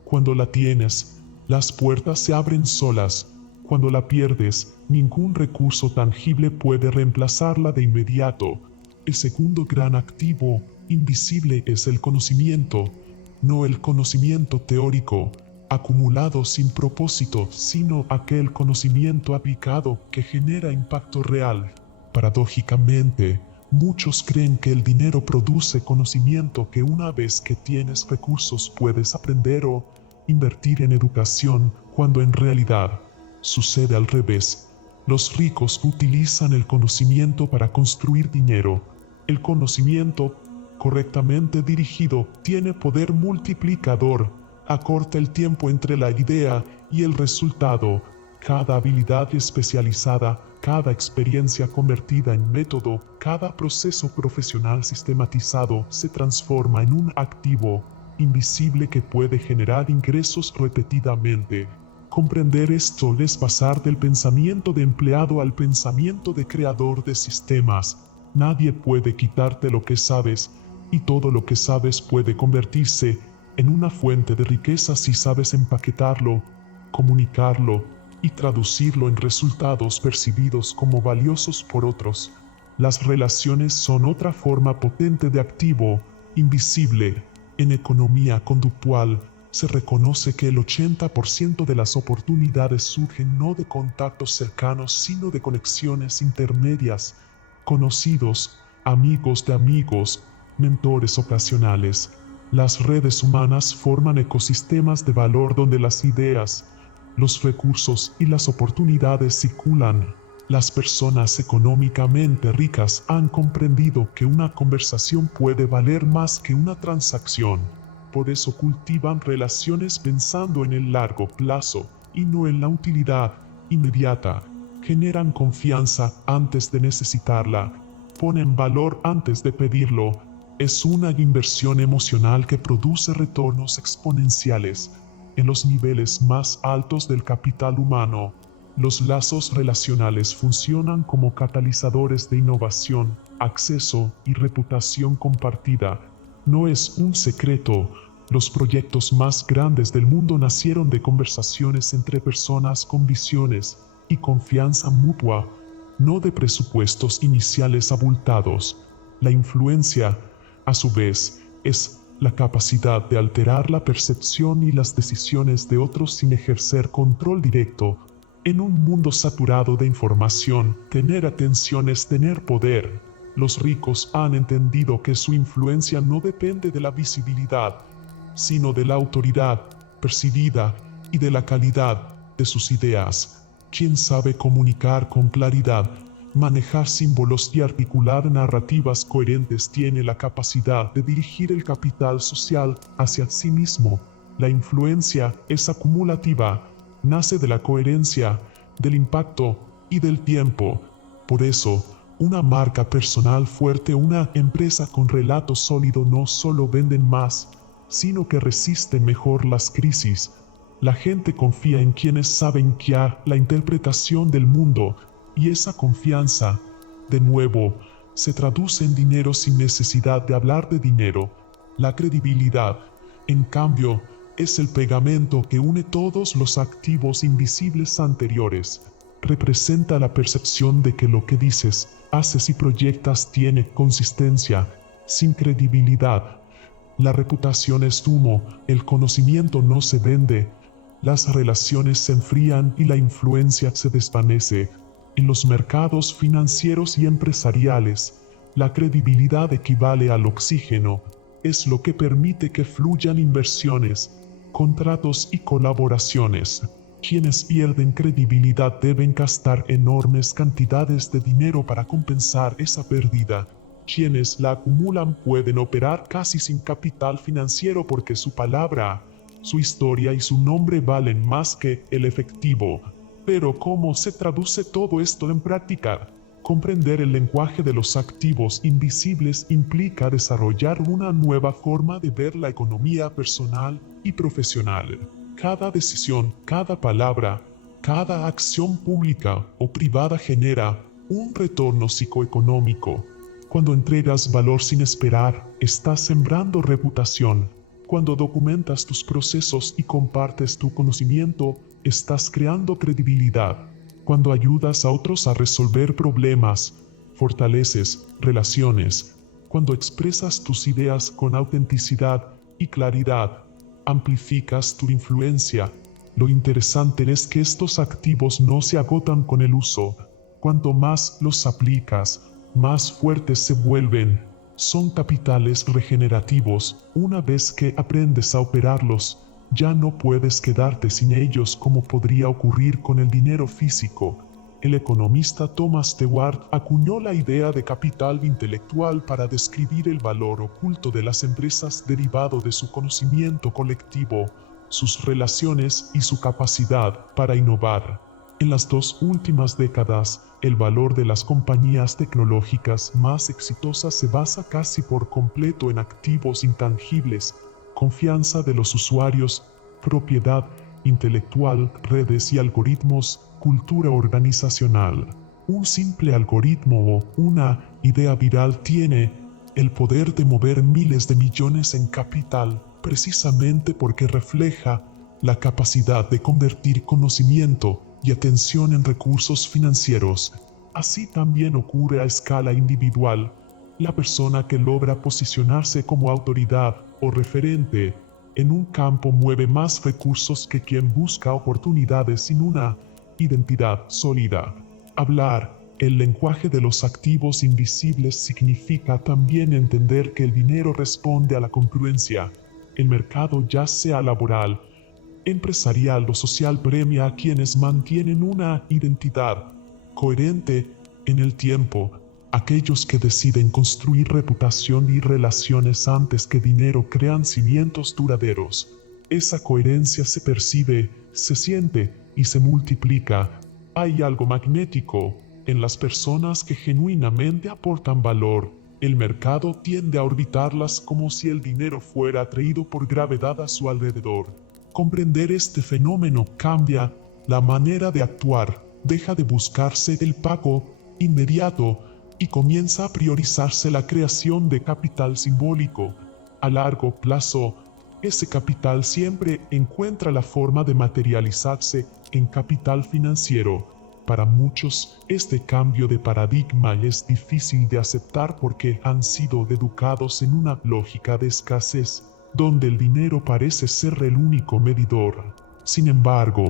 Cuando la tienes, las puertas se abren solas. Cuando la pierdes, ningún recurso tangible puede reemplazarla de inmediato. El segundo gran activo invisible es el conocimiento, no el conocimiento teórico, acumulado sin propósito, sino aquel conocimiento aplicado que genera impacto real. Paradójicamente, muchos creen que el dinero produce conocimiento que una vez que tienes recursos puedes aprender o invertir en educación, cuando en realidad sucede al revés. Los ricos utilizan el conocimiento para construir dinero. El conocimiento, correctamente dirigido, tiene poder multiplicador, acorta el tiempo entre la idea y el resultado. Cada habilidad especializada, cada experiencia convertida en método, cada proceso profesional sistematizado se transforma en un activo invisible que puede generar ingresos repetidamente. Comprender esto es pasar del pensamiento de empleado al pensamiento de creador de sistemas. Nadie puede quitarte lo que sabes, y todo lo que sabes puede convertirse en una fuente de riqueza si sabes empaquetarlo, comunicarlo y traducirlo en resultados percibidos como valiosos por otros. Las relaciones son otra forma potente de activo invisible. En economía conductual, se reconoce que el 80% de las oportunidades surgen no de contactos cercanos, sino de conexiones intermedias, conocidos, amigos de amigos, mentores ocasionales. Las redes humanas forman ecosistemas de valor donde las ideas, los recursos y las oportunidades circulan. Las personas económicamente ricas han comprendido que una conversación puede valer más que una transacción. Por eso cultivan relaciones pensando en el largo plazo y no en la utilidad inmediata. Generan confianza antes de necesitarla. Ponen valor antes de pedirlo. Es una inversión emocional que produce retornos exponenciales. En los niveles más altos del capital humano, los lazos relacionales funcionan como catalizadores de innovación, acceso y reputación compartida. No es un secreto, los proyectos más grandes del mundo nacieron de conversaciones entre personas con visiones y confianza mutua, no de presupuestos iniciales abultados. La influencia, a su vez, es la capacidad de alterar la percepción y las decisiones de otros sin ejercer control directo. En un mundo saturado de información, tener atención es tener poder. Los ricos han entendido que su influencia no depende de la visibilidad, sino de la autoridad percibida y de la calidad de sus ideas. Quien sabe comunicar con claridad, manejar símbolos y articular narrativas coherentes tiene la capacidad de dirigir el capital social hacia sí mismo. La influencia es acumulativa, nace de la coherencia, del impacto y del tiempo. Por eso, una marca personal fuerte, una empresa con relato sólido no solo venden más, sino que resisten mejor las crisis. La gente confía en quienes saben guiar la interpretación del mundo, y esa confianza, de nuevo, se traduce en dinero sin necesidad de hablar de dinero. La credibilidad, en cambio, es el pegamento que une todos los activos invisibles anteriores. Representa la percepción de que lo que dices, haces y proyectas tiene consistencia. Sin credibilidad, la reputación es humo, el conocimiento no se vende, las relaciones se enfrían y la influencia se desvanece. En los mercados financieros y empresariales, la credibilidad equivale al oxígeno, es lo que permite que fluyan inversiones, contratos y colaboraciones. Quienes pierden credibilidad deben gastar enormes cantidades de dinero para compensar esa pérdida. Quienes la acumulan pueden operar casi sin capital financiero porque su palabra, su historia y su nombre valen más que el efectivo. Pero ¿cómo se traduce todo esto en práctica? Comprender el lenguaje de los activos invisibles implica desarrollar una nueva forma de ver la economía personal y profesional. Cada decisión, cada palabra, cada acción pública o privada genera un retorno psicoeconómico. Cuando entregas valor sin esperar, estás sembrando reputación. Cuando documentas tus procesos y compartes tu conocimiento, estás creando credibilidad. Cuando ayudas a otros a resolver problemas, fortaleces relaciones. Cuando expresas tus ideas con autenticidad y claridad, amplificas tu influencia. Lo interesante es que estos activos no se agotan con el uso. Cuanto más los aplicas, más fuertes se vuelven. Son capitales regenerativos. Una vez que aprendes a operarlos, ya no puedes quedarte sin ellos como podría ocurrir con el dinero físico. El economista Thomas Stewart acuñó la idea de capital intelectual para describir el valor oculto de las empresas derivado de su conocimiento colectivo, sus relaciones y su capacidad para innovar. En las 2 últimas décadas, el valor de las compañías tecnológicas más exitosas se basa casi por completo en activos intangibles: confianza de los usuarios, propiedad intelectual, redes y algoritmos, cultura organizacional. Un simple algoritmo o una idea viral tiene el poder de mover miles de millones en capital, precisamente porque refleja la capacidad de convertir conocimiento y atención en recursos financieros. Así también ocurre a escala individual. La persona que logra posicionarse como autoridad o referente en un campo mueve más recursos que quien busca oportunidades sin una identidad sólida. Hablar el lenguaje de los activos invisibles significa también entender que el dinero responde a la congruencia. El mercado, ya sea laboral, empresarial o social, premia a quienes mantienen una identidad coherente en el tiempo. Aquellos que deciden construir reputación y relaciones antes que dinero crean cimientos duraderos. Esa coherencia se percibe, se siente y se multiplica. Hay algo magnético en las personas que genuinamente aportan valor. El mercado tiende a orbitarlas como si el dinero fuera atraído por gravedad a su alrededor. Comprender este fenómeno cambia la manera de actuar. Deja de buscarse el pago inmediato y comienza a priorizarse la creación de capital simbólico. A largo plazo, ese capital siempre encuentra la forma de materializarse en capital financiero. Para muchos, este cambio de paradigma es difícil de aceptar porque han sido educados en una lógica de escasez, donde el dinero parece ser el único medidor. Sin embargo,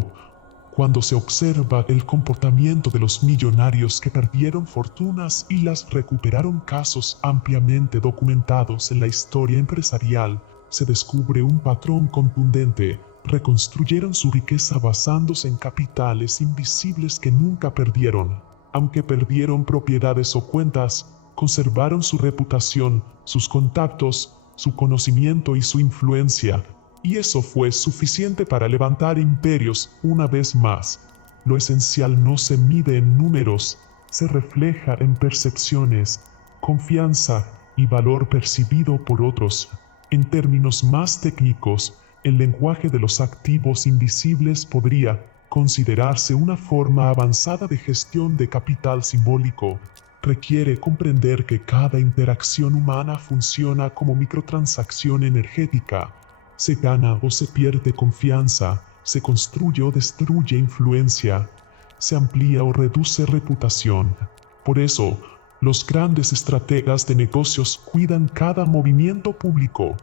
cuando se observa el comportamiento de los millonarios que perdieron fortunas y las recuperaron, casos ampliamente documentados en la historia empresarial, se descubre un patrón contundente. Reconstruyeron su riqueza basándose en capitales invisibles que nunca perdieron. Aunque perdieron propiedades o cuentas, conservaron su reputación, sus contactos, su conocimiento y su influencia. Y eso fue suficiente para levantar imperios una vez más. Lo esencial no se mide en números, se refleja en percepciones, confianza y valor percibido por otros. En términos más técnicos, el lenguaje de los activos invisibles podría considerarse una forma avanzada de gestión de capital simbólico. Requiere comprender que cada interacción humana funciona como microtransacción energética. Se gana o se pierde confianza, se construye o destruye influencia, se amplía o reduce reputación. Por eso, los grandes estrategas de negocios cuidan cada movimiento público.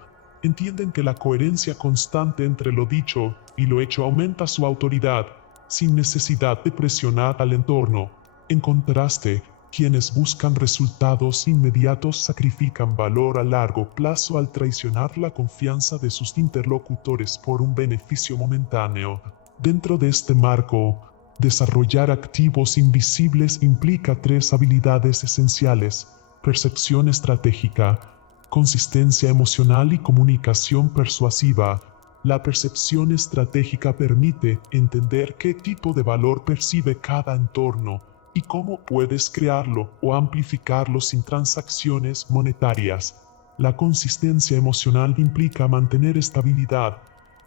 Entienden que la coherencia constante entre lo dicho y lo hecho aumenta su autoridad, sin necesidad de presionar al entorno. En contraste, quienes buscan resultados inmediatos sacrifican valor a largo plazo al traicionar la confianza de sus interlocutores por un beneficio momentáneo. Dentro de este marco, desarrollar activos invisibles implica 3 habilidades esenciales: percepción estratégica, consistencia emocional y comunicación persuasiva. La percepción estratégica permite entender qué tipo de valor percibe cada entorno y cómo puedes crearlo o amplificarlo sin transacciones monetarias. La consistencia emocional implica mantener estabilidad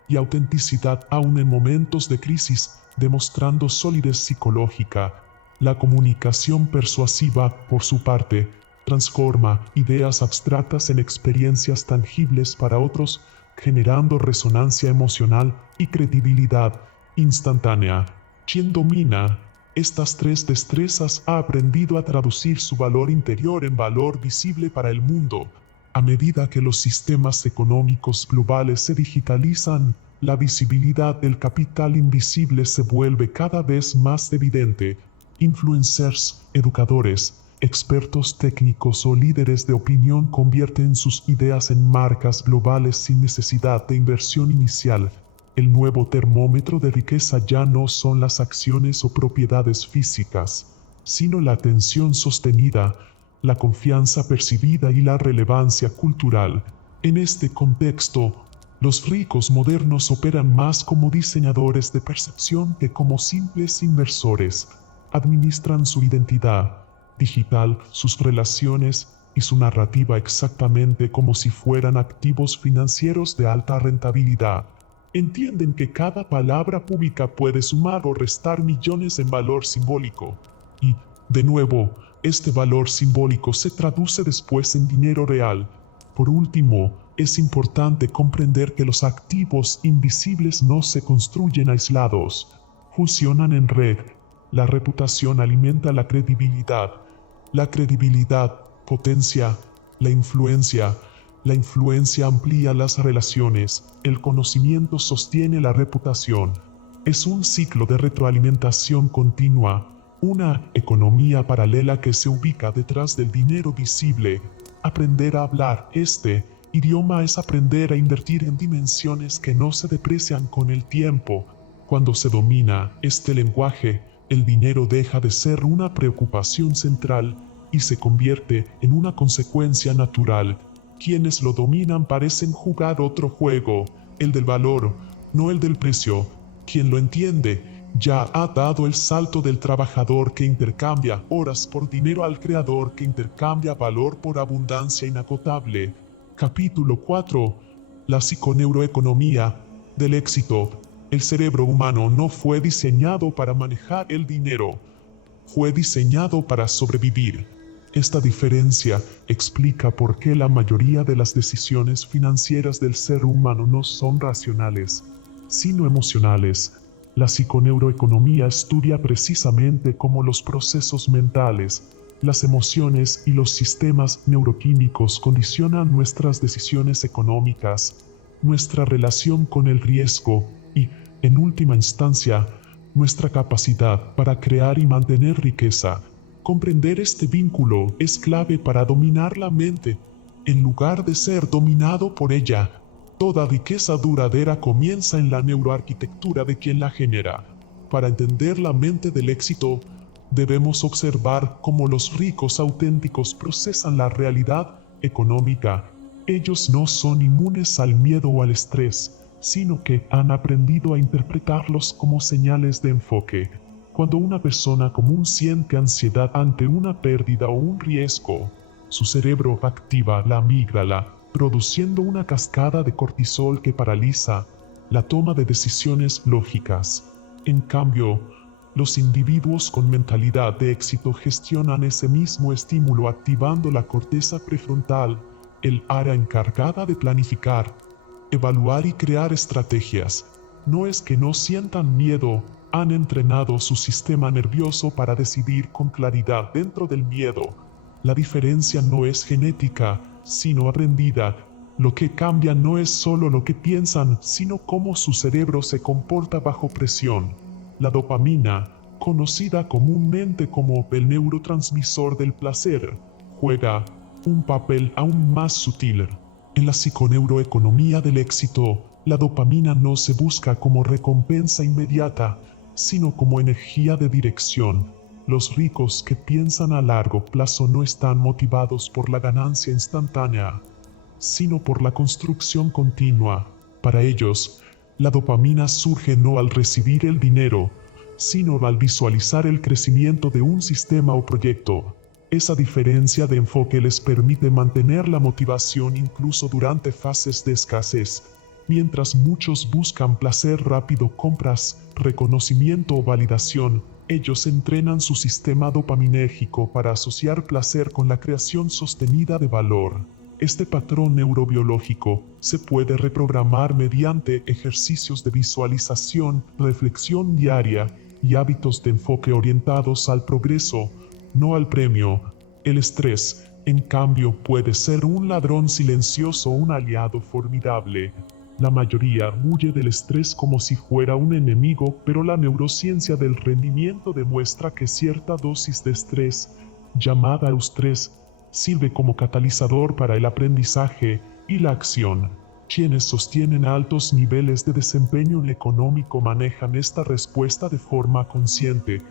y autenticidad aún en momentos de crisis, demostrando solidez psicológica. La comunicación persuasiva, por su parte, transforma ideas abstractas en experiencias tangibles para otros, generando resonancia emocional y credibilidad instantánea. Quien domina estas tres destrezas ha aprendido a traducir su valor interior en valor visible para el mundo. A medida que los sistemas económicos globales se digitalizan, la visibilidad del capital invisible se vuelve cada vez más evidente. Influencers, educadores, expertos técnicos o líderes de opinión convierten sus ideas en marcas globales sin necesidad de inversión inicial. El nuevo termómetro de riqueza ya no son las acciones o propiedades físicas, sino la atención sostenida, la confianza percibida y la relevancia cultural. En este contexto, los ricos modernos operan más como diseñadores de percepción que como simples inversores. Administran su identidad digital, sus relaciones y su narrativa exactamente como si fueran activos financieros de alta rentabilidad. Entienden que cada palabra pública puede sumar o restar millones en valor simbólico. Y, de nuevo, este valor simbólico se traduce después en dinero real. Por último, es importante comprender que los activos invisibles no se construyen aislados, funcionan en red. La reputación alimenta la credibilidad potencia la influencia amplía las relaciones, el conocimiento sostiene la reputación. Es un ciclo de retroalimentación continua, una economía paralela que se ubica detrás del dinero visible. Aprender a hablar este idioma es aprender a invertir en dimensiones que no se deprecian con el tiempo. Cuando se domina este lenguaje, el dinero deja de ser una preocupación central y se convierte en una consecuencia natural. Quienes lo dominan parecen jugar otro juego, el del valor, no el del precio. Quien lo entiende ya ha dado el salto del trabajador que intercambia horas por dinero al creador que intercambia valor por abundancia inagotable. Capítulo 4. La psiconeuroeconomía del éxito. El cerebro humano no fue diseñado para manejar el dinero, fue diseñado para sobrevivir. Esta diferencia explica por qué la mayoría de las decisiones financieras del ser humano no son racionales, sino emocionales. La psiconeuroeconomía estudia precisamente cómo los procesos mentales, las emociones y los sistemas neuroquímicos condicionan nuestras decisiones económicas, nuestra relación con el riesgo y, en última instancia, nuestra capacidad para crear y mantener riqueza. Comprender este vínculo es clave para dominar la mente, en lugar de ser dominado por ella. Toda riqueza duradera comienza en la neuroarquitectura de quien la genera. Para entender la mente del éxito, debemos observar cómo los ricos auténticos procesan la realidad económica. Ellos no son inmunes al miedo o al estrés, sino que han aprendido a interpretarlos como señales de enfoque. Cuando una persona común siente ansiedad ante una pérdida o un riesgo, su cerebro activa la amígdala, produciendo una cascada de cortisol que paraliza la toma de decisiones lógicas. En cambio, los individuos con mentalidad de éxito gestionan ese mismo estímulo activando la corteza prefrontal, el área encargada de planificar, evaluar y crear estrategias. No es que no sientan miedo, han entrenado su sistema nervioso para decidir con claridad dentro del miedo. La diferencia no es genética, sino aprendida. Lo que cambia no es solo lo que piensan, sino cómo su cerebro se comporta bajo presión. La dopamina, conocida comúnmente como el neurotransmisor del placer, juega un papel aún más sutil. En la psiconeuroeconomía del éxito, la dopamina no se busca como recompensa inmediata, sino como energía de dirección. Los ricos que piensan a largo plazo no están motivados por la ganancia instantánea, sino por la construcción continua. Para ellos, la dopamina surge no al recibir el dinero, sino al visualizar el crecimiento de un sistema o proyecto. Esa diferencia de enfoque les permite mantener la motivación incluso durante fases de escasez, mientras muchos buscan placer rápido, compras, reconocimiento o validación. Ellos entrenan su sistema dopaminérgico para asociar placer con la creación sostenida de valor. Este patrón neurobiológico se puede reprogramar mediante ejercicios de visualización, reflexión diaria y hábitos de enfoque orientados al progreso, no al premio. El estrés, en cambio, puede ser un ladrón silencioso o un aliado formidable. La mayoría huye del estrés como si fuera un enemigo, pero la neurociencia del rendimiento demuestra que cierta dosis de estrés, llamada eustrés, sirve como catalizador para el aprendizaje y la acción. Quienes sostienen altos niveles de desempeño económico manejan esta respuesta de forma consciente.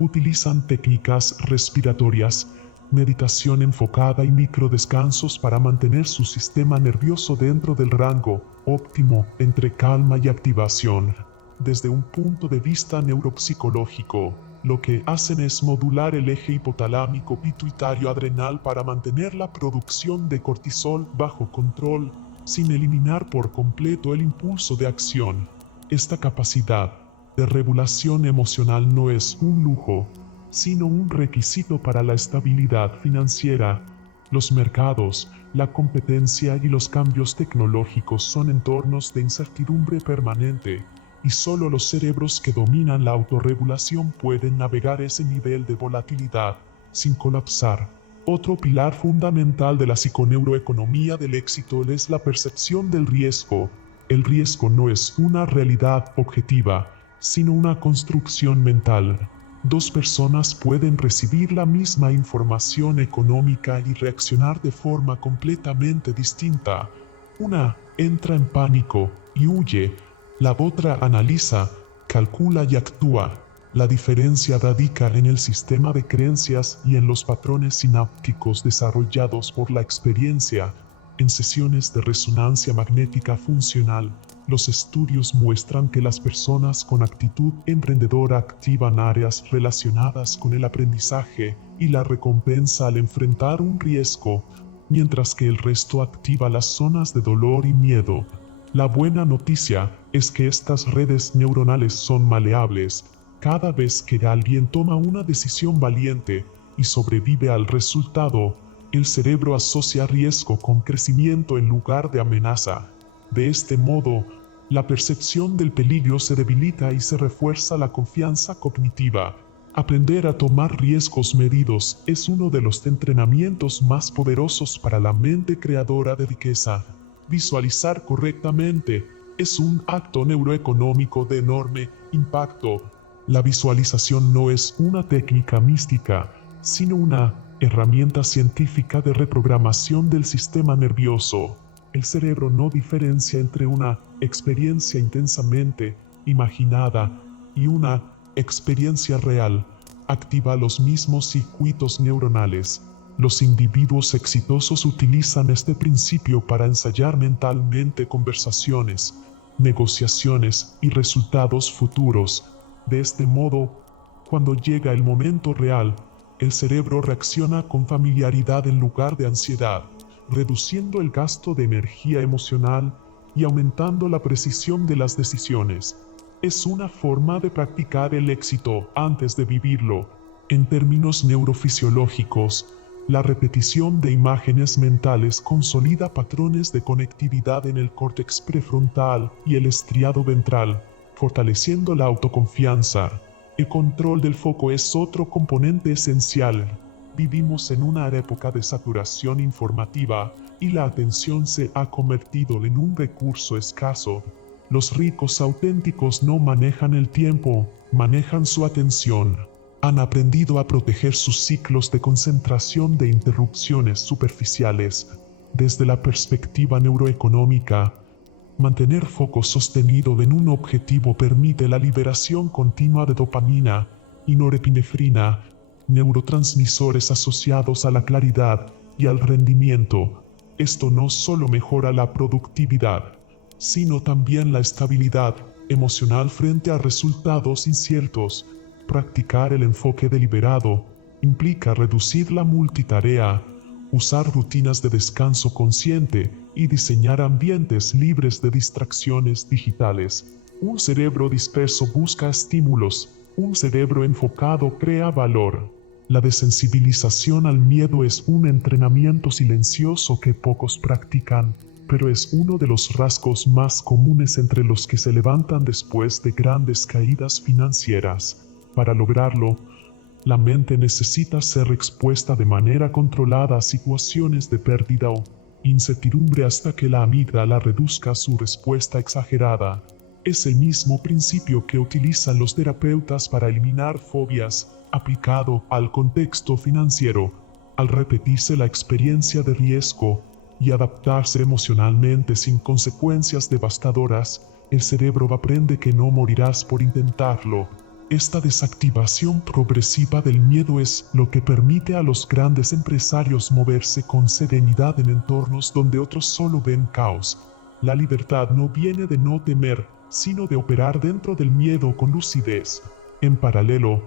Utilizan técnicas respiratorias, meditación enfocada y microdescansos para mantener su sistema nervioso dentro del rango óptimo entre calma y activación. Desde un punto de vista neuropsicológico, lo que hacen es modular el eje hipotalámico pituitario adrenal para mantener la producción de cortisol bajo control, sin eliminar por completo el impulso de acción. Esta capacidad de regulación emocional no es un lujo, sino un requisito para la estabilidad financiera. Los mercados, la competencia y los cambios tecnológicos son entornos de incertidumbre permanente, y solo los cerebros que dominan la autorregulación pueden navegar ese nivel de volatilidad sin colapsar. Otro pilar fundamental de la psiconeuroeconomía del éxito es la percepción del riesgo. El riesgo no es una realidad objetiva, sino una construcción mental. Dos personas pueden recibir la misma información económica y reaccionar de forma completamente distinta. Una entra en pánico y huye, la otra analiza, calcula y actúa. La diferencia radica en el sistema de creencias y en los patrones sinápticos desarrollados por la experiencia. En sesiones de resonancia magnética funcional, los estudios muestran que las personas con actitud emprendedora activan áreas relacionadas con el aprendizaje y la recompensa al enfrentar un riesgo, mientras que el resto activa las zonas de dolor y miedo. La buena noticia es que estas redes neuronales son maleables. Cada vez que alguien toma una decisión valiente y sobrevive al resultado, el cerebro asocia riesgo con crecimiento en lugar de amenaza. De este modo, la percepción del peligro se debilita y se refuerza la confianza cognitiva. Aprender a tomar riesgos medidos es uno de los entrenamientos más poderosos para la mente creadora de riqueza. Visualizar correctamente es un acto neuroeconómico de enorme impacto. La visualización no es una técnica mística, sino una herramienta científica de reprogramación del sistema nervioso. El cerebro no diferencia entre una experiencia intensamente imaginada y una experiencia real. Activa los mismos circuitos neuronales. Los individuos exitosos utilizan este principio para ensayar mentalmente conversaciones, negociaciones y resultados futuros. De este modo, cuando llega el momento real, el cerebro reacciona con familiaridad en lugar de ansiedad, reduciendo el gasto de energía emocional y aumentando la precisión de las decisiones. Es una forma de practicar el éxito antes de vivirlo. En términos neurofisiológicos, la repetición de imágenes mentales consolida patrones de conectividad en el córtex prefrontal y el estriado ventral, fortaleciendo la autoconfianza. El control del foco es otro componente esencial. Vivimos en una época de saturación informativa y la atención se ha convertido en un recurso escaso. Los ricos auténticos no manejan el tiempo, manejan su atención. Han aprendido a proteger sus ciclos de concentración de interrupciones superficiales. Desde la perspectiva neuroeconómica, mantener foco sostenido en un objetivo permite la liberación continua de dopamina y norepinefrina, neurotransmisores asociados a la claridad y al rendimiento. Esto no solo mejora la productividad, sino también la estabilidad emocional frente a resultados inciertos. Practicar el enfoque deliberado implica reducir la multitarea, usar rutinas de descanso consciente y diseñar ambientes libres de distracciones digitales. Un cerebro disperso busca estímulos, un cerebro enfocado crea valor. La desensibilización al miedo es un entrenamiento silencioso que pocos practican, pero es uno de los rasgos más comunes entre los que se levantan después de grandes caídas financieras. Para lograrlo, la mente necesita ser expuesta de manera controlada a situaciones de pérdida o incertidumbre hasta que la amígdala reduzca su respuesta exagerada. Es el mismo principio que utilizan los terapeutas para eliminar fobias, aplicado al contexto financiero. Al repetirse la experiencia de riesgo y adaptarse emocionalmente sin consecuencias devastadoras, el cerebro aprende que no morirás por intentarlo. Esta desactivación progresiva del miedo es lo que permite a los grandes empresarios moverse con serenidad en entornos donde otros solo ven caos. La libertad no viene de no temer, sino de operar dentro del miedo con lucidez. En paralelo,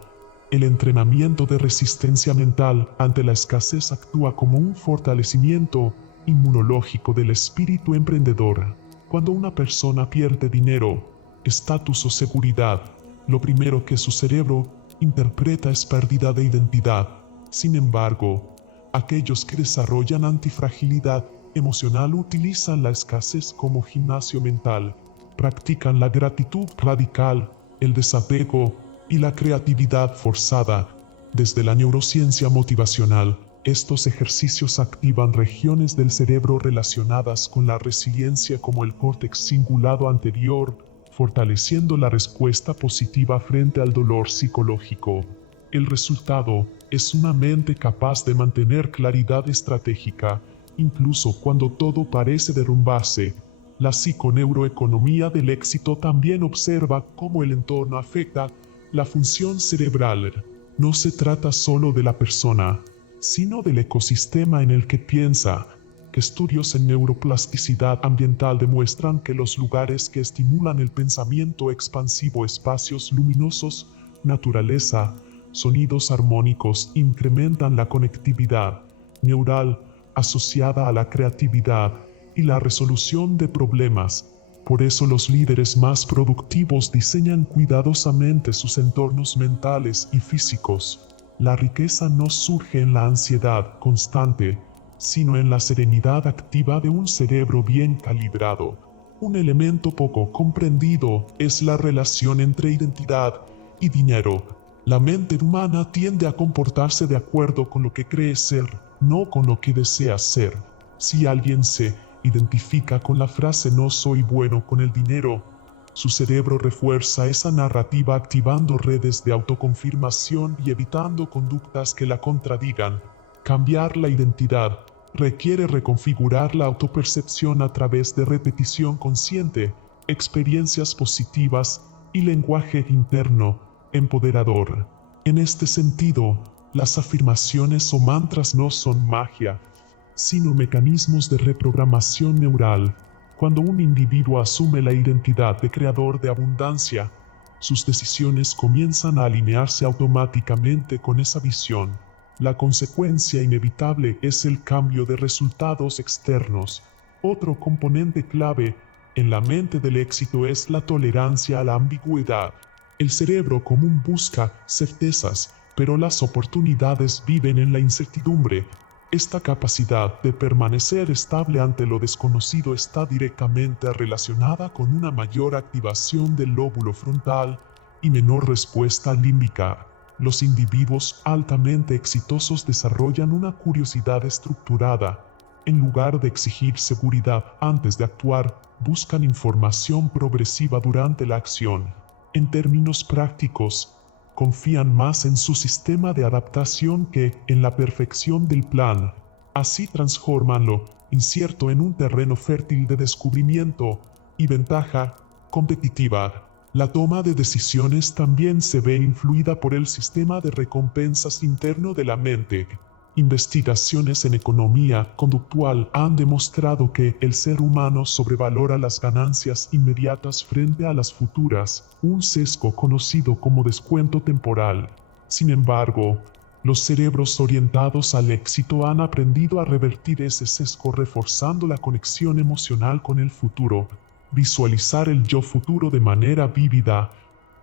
el entrenamiento de resistencia mental ante la escasez actúa como un fortalecimiento inmunológico del espíritu emprendedor. Cuando una persona pierde dinero, estatus o seguridad, lo primero que su cerebro interpreta es pérdida de identidad. Sin embargo, aquellos que desarrollan antifragilidad emocional utilizan la escasez como gimnasio mental. Practican la gratitud radical, el desapego y la creatividad forzada. Desde la neurociencia motivacional, estos ejercicios activan regiones del cerebro relacionadas con la resiliencia como el córtex cingulado anterior, fortaleciendo la respuesta positiva frente al dolor psicológico. El resultado es una mente capaz de mantener claridad estratégica, incluso cuando todo parece derrumbarse. La psiconeuroeconomía del éxito también observa cómo el entorno afecta la función cerebral. No se trata solo de la persona, sino del ecosistema en el que piensa. Estudios en neuroplasticidad ambiental demuestran que los lugares que estimulan el pensamiento expansivo, espacios luminosos, naturaleza, sonidos armónicos, incrementan la conectividad neural asociada a la creatividad y la resolución de problemas. Por eso los líderes más productivos diseñan cuidadosamente sus entornos mentales y físicos. La riqueza no surge en la ansiedad constante, sino en la serenidad activa de un cerebro bien calibrado. Un elemento poco comprendido es la relación entre identidad y dinero. La mente humana tiende a comportarse de acuerdo con lo que cree ser, no con lo que desea ser. Si alguien se identifica con la frase "no soy bueno con el dinero", su cerebro refuerza esa narrativa activando redes de autoconfirmación y evitando conductas que la contradigan. Cambiar la identidad requiere reconfigurar la autopercepción a través de repetición consciente, experiencias positivas y lenguaje interno empoderador. En este sentido, las afirmaciones o mantras no son magia, sino mecanismos de reprogramación neural. Cuando un individuo asume la identidad de creador de abundancia, sus decisiones comienzan a alinearse automáticamente con esa visión. La consecuencia inevitable es el cambio de resultados externos. Otro componente clave en la mente del éxito es la tolerancia a la ambigüedad. El cerebro común busca certezas, pero las oportunidades viven en la incertidumbre. Esta capacidad de permanecer estable ante lo desconocido está directamente relacionada con una mayor activación del lóbulo frontal y menor respuesta límbica. Los individuos altamente exitosos desarrollan una curiosidad estructurada. En lugar de exigir seguridad antes de actuar, buscan información progresiva durante la acción. En términos prácticos, confían más en su sistema de adaptación que en la perfección del plan. Así transforman lo incierto en un terreno fértil de descubrimiento y ventaja competitiva. La toma de decisiones también se ve influida por el sistema de recompensas interno de la mente. Investigaciones en economía conductual han demostrado que el ser humano sobrevalora las ganancias inmediatas frente a las futuras, un sesgo conocido como descuento temporal. Sin embargo, los cerebros orientados al éxito han aprendido a revertir ese sesgo reforzando la conexión emocional con el futuro. Visualizar el yo futuro de manera vívida,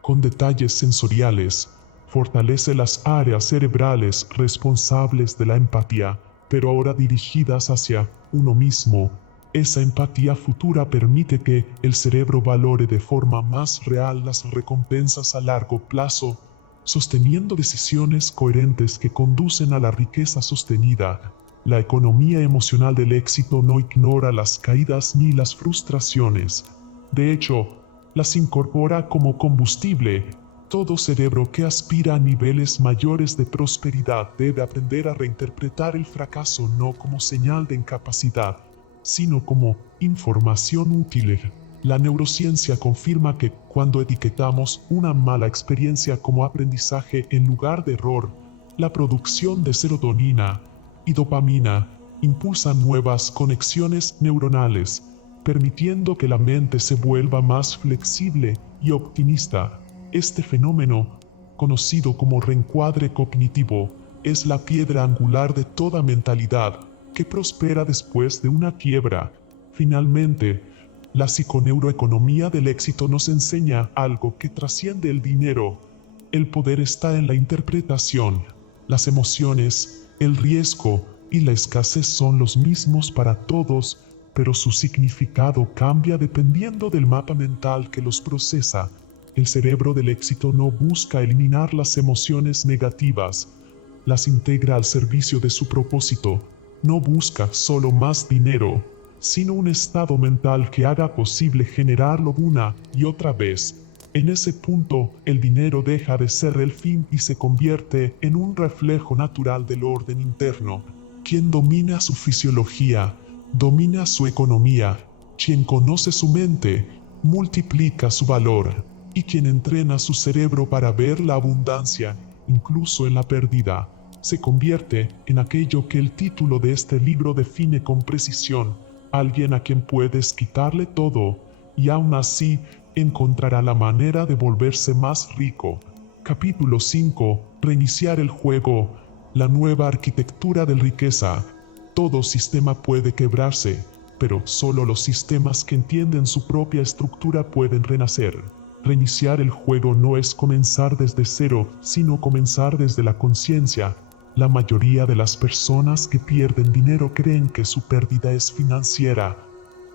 con detalles sensoriales, fortalece las áreas cerebrales responsables de la empatía, pero ahora dirigidas hacia uno mismo. Esa empatía futura permite que el cerebro valore de forma más real las recompensas a largo plazo, sosteniendo decisiones coherentes que conducen a la riqueza sostenida. La economía emocional del éxito no ignora las caídas ni las frustraciones. De hecho, las incorpora como combustible. Todo cerebro que aspira a niveles mayores de prosperidad debe aprender a reinterpretar el fracaso no como señal de incapacidad, sino como información útil. La neurociencia confirma que cuando etiquetamos una mala experiencia como aprendizaje en lugar de error, la producción de serotonina y dopamina impulsa nuevas conexiones neuronales, permitiendo que la mente se vuelva más flexible y optimista. Este fenómeno, conocido como reencuadre cognitivo, es la piedra angular de toda mentalidad que prospera después de una quiebra. Finalmente, la psiconeuroeconomía del éxito nos enseña algo que trasciende el dinero. El poder está en la interpretación. Las emociones, el riesgo y la escasez son los mismos para todos, pero su significado cambia dependiendo del mapa mental que los procesa. El cerebro del éxito no busca eliminar las emociones negativas, las integra al servicio de su propósito. No busca solo más dinero, sino un estado mental que haga posible generarlo una y otra vez. En ese punto, el dinero deja de ser el fin y se convierte en un reflejo natural del orden interno. Quien domina su fisiología, domina su economía. Quien conoce su mente, multiplica su valor. Y quien entrena su cerebro para ver la abundancia, incluso en la pérdida, se convierte en aquello que el título de este libro define con precisión: alguien a quien puedes quitarle todo, y aún así encontrará la manera de volverse más rico. Capítulo 5. Reiniciar el juego. La nueva arquitectura de riqueza. Todo sistema puede quebrarse, pero solo los sistemas que entienden su propia estructura pueden renacer. Reiniciar el juego no es comenzar desde cero, sino comenzar desde la conciencia. La mayoría de las personas que pierden dinero creen que su pérdida es financiera,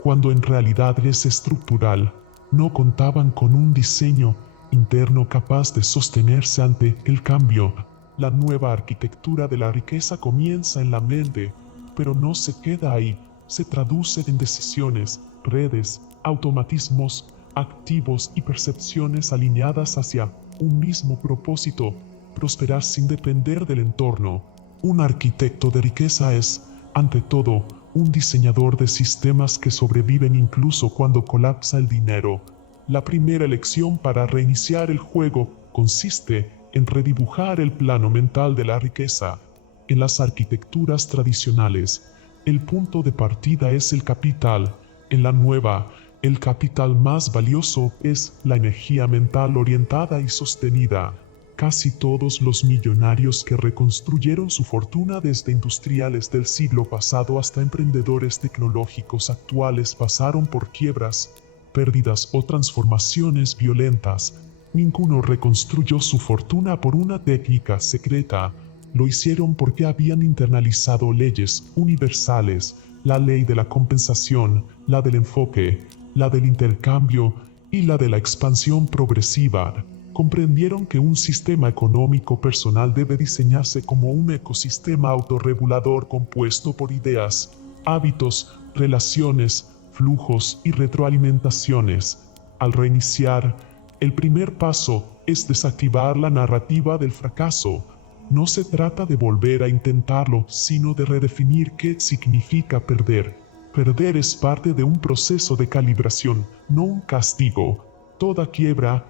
cuando en realidad es estructural. No contaban con un diseño interno capaz de sostenerse ante el cambio. La nueva arquitectura de la riqueza comienza en la mente, pero no se queda ahí. Se traduce en decisiones, redes, automatismos, activos y percepciones alineadas hacia un mismo propósito: prosperar sin depender del entorno. Un arquitecto de riqueza es, ante todo, un diseñador de sistemas que sobreviven incluso cuando colapsa el dinero. La primera elección para reiniciar el juego consiste en redibujar el plano mental de la riqueza. En las arquitecturas tradicionales, el punto de partida es el capital. En la nueva, el capital más valioso es la energía mental orientada y sostenida. Casi todos los millonarios que reconstruyeron su fortuna, desde industriales del siglo pasado hasta emprendedores tecnológicos actuales, pasaron por quiebras, pérdidas o transformaciones violentas. Ninguno reconstruyó su fortuna por una técnica secreta. Lo hicieron porque habían internalizado leyes universales: la ley de la compensación, la del enfoque, la del intercambio y la de la expansión progresiva. Comprendieron que un sistema económico personal debe diseñarse como un ecosistema autorregulador compuesto por ideas, hábitos, relaciones, flujos y retroalimentaciones. Al reiniciar, el primer paso es desactivar la narrativa del fracaso. No se trata de volver a intentarlo, sino de redefinir qué significa perder. Perder es parte de un proceso de calibración, no un castigo. Toda quiebra,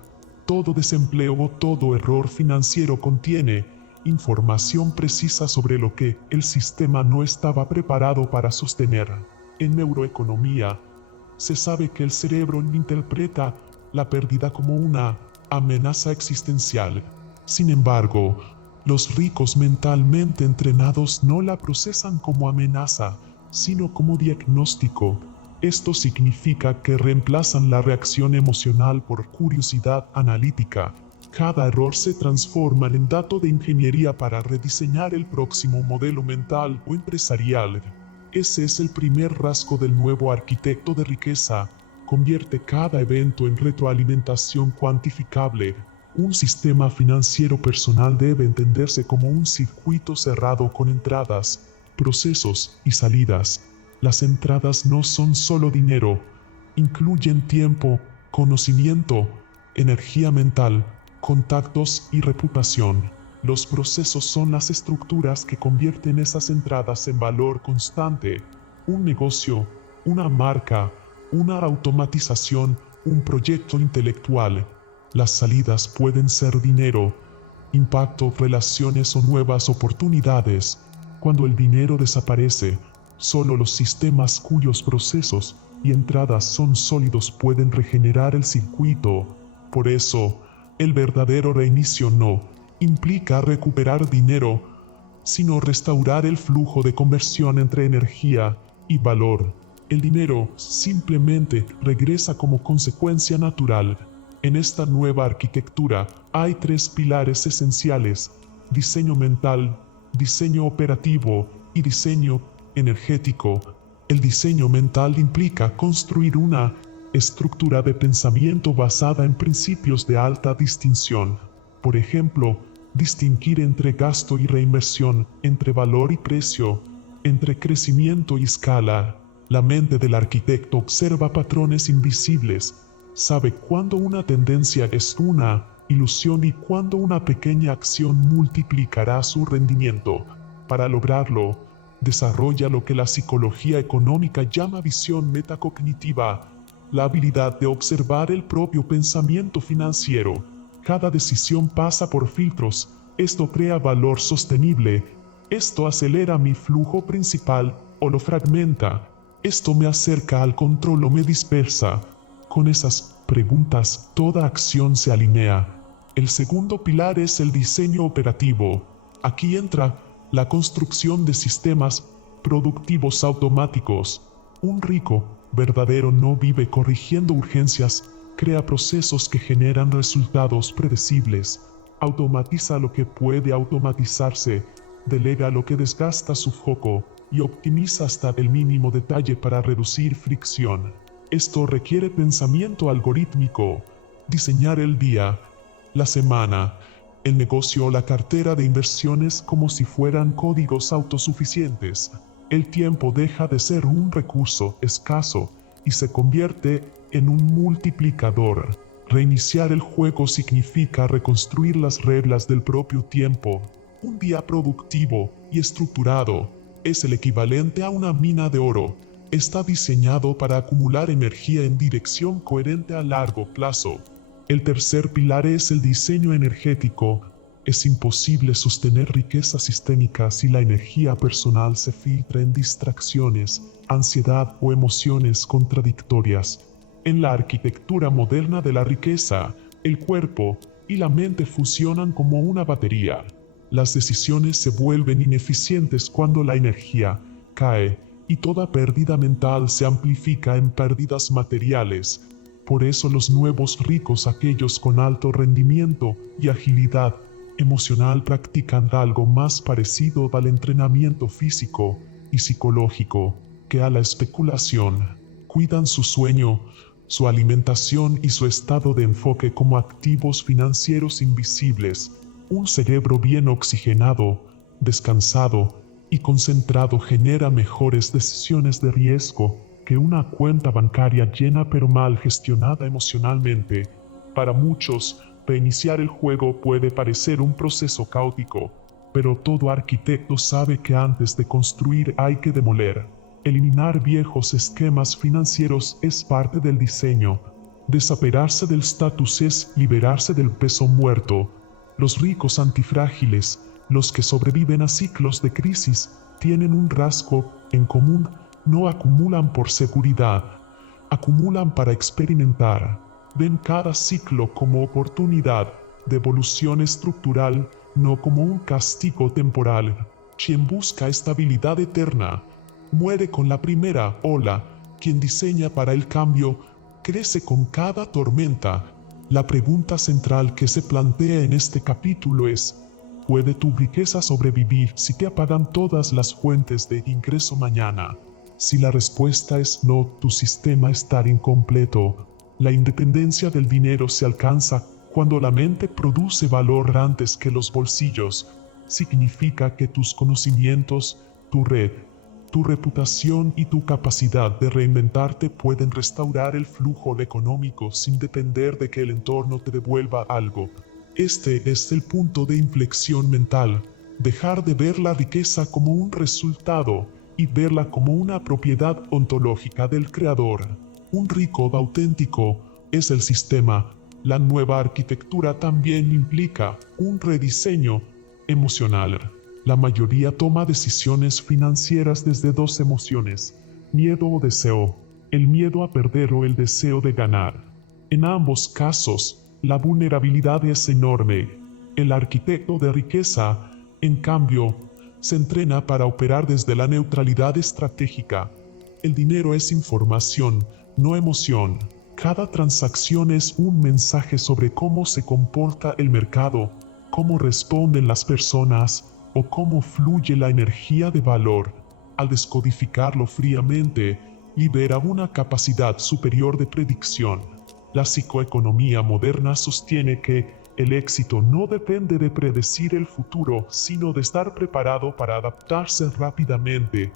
todo desempleo o todo error financiero contiene información precisa sobre lo que el sistema no estaba preparado para sostener. En neuroeconomía, se sabe que el cerebro interpreta la pérdida como una amenaza existencial. Sin embargo, los ricos mentalmente entrenados no la procesan como amenaza, sino como diagnóstico. Esto significa que reemplazan la reacción emocional por curiosidad analítica. Cada error se transforma en dato de ingeniería para rediseñar el próximo modelo mental o empresarial. Ese es el primer rasgo del nuevo arquitecto de riqueza. Convierte cada evento en retroalimentación cuantificable. Un sistema financiero personal debe entenderse como un circuito cerrado con entradas, procesos y salidas. Las entradas no son solo dinero, incluyen tiempo, conocimiento, energía mental, contactos y reputación. Los procesos son las estructuras que convierten esas entradas en valor constante. Un negocio, una marca, una automatización, un proyecto intelectual. Las salidas pueden ser dinero, impacto, relaciones o nuevas oportunidades. Cuando el dinero desaparece, solo los sistemas cuyos procesos y entradas son sólidos pueden regenerar el circuito. Por eso, el verdadero reinicio no implica recuperar dinero, sino restaurar el flujo de conversión entre energía y valor. El dinero simplemente regresa como consecuencia natural. En esta nueva arquitectura hay tres pilares esenciales: diseño mental, diseño operativo y diseño energético. El diseño mental implica construir una estructura de pensamiento basada en principios de alta distinción. Por ejemplo, distinguir entre gasto y reinversión, entre valor y precio, entre crecimiento y escala. La mente del arquitecto observa patrones invisibles, sabe cuándo una tendencia es una ilusión y cuándo una pequeña acción multiplicará su rendimiento. Para lograrlo, desarrolla lo que la psicología económica llama visión metacognitiva, la habilidad de observar el propio pensamiento financiero. Cada decisión pasa por filtros. Esto crea valor sostenible. Esto acelera mi flujo principal o lo fragmenta. Esto me acerca al control o me dispersa. Con esas preguntas, toda acción se alinea. El segundo pilar es el diseño operativo. Aquí entra la construcción de sistemas productivos automáticos. Un rico verdadero no vive corrigiendo urgencias, crea procesos que generan resultados predecibles, automatiza lo que puede automatizarse, delega lo que desgasta su foco y optimiza hasta el mínimo detalle para reducir fricción. Esto requiere pensamiento algorítmico, diseñar el día, la semana, el negocio o la cartera de inversiones como si fueran códigos autosuficientes. El tiempo deja de ser un recurso escaso y se convierte en un multiplicador. Reiniciar el juego significa reconstruir las reglas del propio tiempo. Un día productivo y estructurado es el equivalente a una mina de oro. Está diseñado para acumular energía en dirección coherente a largo plazo. El tercer pilar es el diseño energético. Es imposible sostener riqueza sistémica si la energía personal se filtra en distracciones, ansiedad o emociones contradictorias. En la arquitectura moderna de la riqueza, el cuerpo y la mente fusionan como una batería. Las decisiones se vuelven ineficientes cuando la energía cae y toda pérdida mental se amplifica en pérdidas materiales. Por eso los nuevos ricos, aquellos con alto rendimiento y agilidad emocional, practican algo más parecido al entrenamiento físico y psicológico que a la especulación. Cuidan su sueño, su alimentación y su estado de enfoque como activos financieros invisibles. Un cerebro bien oxigenado, descansado y concentrado genera mejores decisiones de riesgo que una cuenta bancaria llena pero mal gestionada emocionalmente. Para muchos, reiniciar el juego puede parecer un proceso caótico, pero todo arquitecto sabe que antes de construir hay que demoler. Eliminar viejos esquemas financieros es parte del diseño. Desapegarse del status es liberarse del peso muerto. Los ricos antifrágiles, los que sobreviven a ciclos de crisis, tienen un rasgo en común: no acumulan por seguridad, acumulan para experimentar. Ven cada ciclo como oportunidad de evolución estructural, no como un castigo temporal. Quien busca estabilidad eterna muere con la primera ola. Quien diseña para el cambio crece con cada tormenta. La pregunta central que se plantea en este capítulo es: ¿puede tu riqueza sobrevivir si te apagan todas las fuentes de ingreso mañana? Si la respuesta es no, tu sistema está incompleto. La independencia del dinero se alcanza cuando la mente produce valor antes que los bolsillos. Significa que tus conocimientos, tu red, tu reputación y tu capacidad de reinventarte pueden restaurar el flujo económico sin depender de que el entorno te devuelva algo. Este es el punto de inflexión mental: dejar de ver la riqueza como un resultado y verla como una propiedad ontológica del Creador. Un rico auténtico es el sistema. La nueva arquitectura también implica un rediseño emocional. La mayoría toma decisiones financieras desde dos emociones: miedo o deseo. El miedo a perder o el deseo de ganar. En ambos casos, la vulnerabilidad es enorme. El arquitecto de riqueza, en cambio, se entrena para operar desde la neutralidad estratégica. El dinero es información, no emoción. Cada transacción es un mensaje sobre cómo se comporta el mercado, cómo responden las personas o cómo fluye la energía de valor. Al descodificarlo fríamente, libera una capacidad superior de predicción. La psicoeconomía moderna sostiene que el éxito no depende de predecir el futuro, sino de estar preparado para adaptarse rápidamente.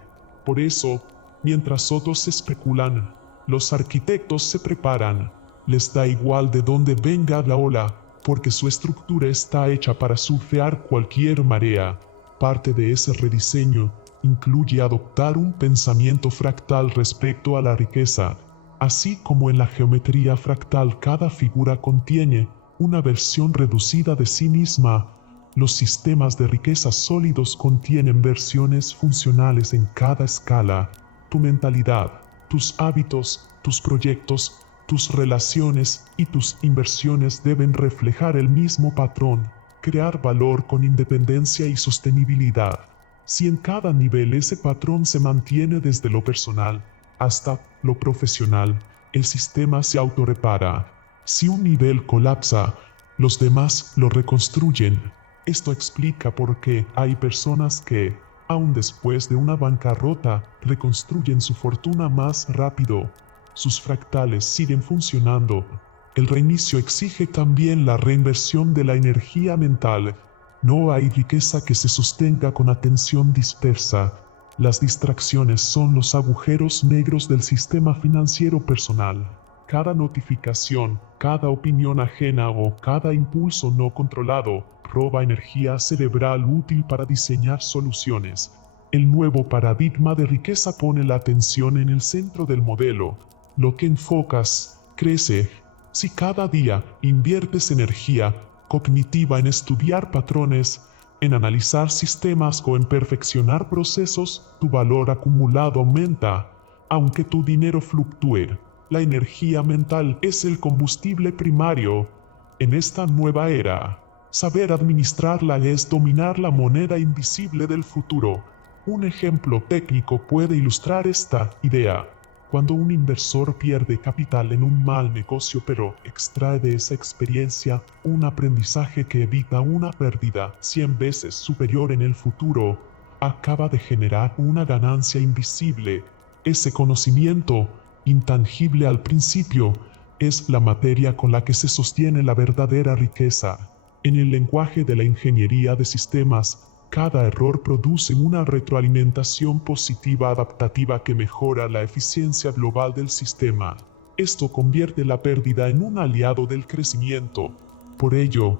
Por eso, mientras otros especulan, los arquitectos se preparan. Les da igual de dónde venga la ola, porque su estructura está hecha para surfear cualquier marea. Parte de ese rediseño incluye adoptar un pensamiento fractal respecto a la riqueza. Así como en la geometría fractal cada figura contiene una versión reducida de sí misma, los sistemas de riqueza sólidos contienen versiones funcionales en cada escala. Tu mentalidad, tus hábitos, tus proyectos, tus relaciones y tus inversiones deben reflejar el mismo patrón: crear valor con independencia y sostenibilidad. Si en cada nivel ese patrón se mantiene desde lo personal hasta lo profesional, el sistema se autorrepara. Si un nivel colapsa, los demás lo reconstruyen. Esto explica por qué hay personas que, aun después de una bancarrota, reconstruyen su fortuna más rápido. Sus fractales siguen funcionando. El reinicio exige también la reinversión de la energía mental. No hay riqueza que se sostenga con atención dispersa. Las distracciones son los agujeros negros del sistema financiero personal. Cada notificación, cada opinión ajena o cada impulso no controlado roba energía cerebral útil para diseñar soluciones. El nuevo paradigma de riqueza pone la atención en el centro del modelo. Lo que enfocas, crece. Si cada día inviertes energía cognitiva en estudiar patrones, en analizar sistemas o en perfeccionar procesos, tu valor acumulado aumenta, aunque tu dinero fluctúe. La energía mental es el combustible primario en esta nueva era. Saber administrarla es dominar la moneda invisible del futuro. Un ejemplo técnico puede ilustrar esta idea. Cuando un inversor pierde capital en un mal negocio pero extrae de esa experiencia un aprendizaje que evita una pérdida 100 veces superior en el futuro, acaba de generar una ganancia invisible. Ese conocimiento, intangible al principio, es la materia con la que se sostiene la verdadera riqueza. En el lenguaje de la ingeniería de sistemas, cada error produce una retroalimentación positiva adaptativa que mejora la eficiencia global del sistema. Esto convierte la pérdida en un aliado del crecimiento. Por ello,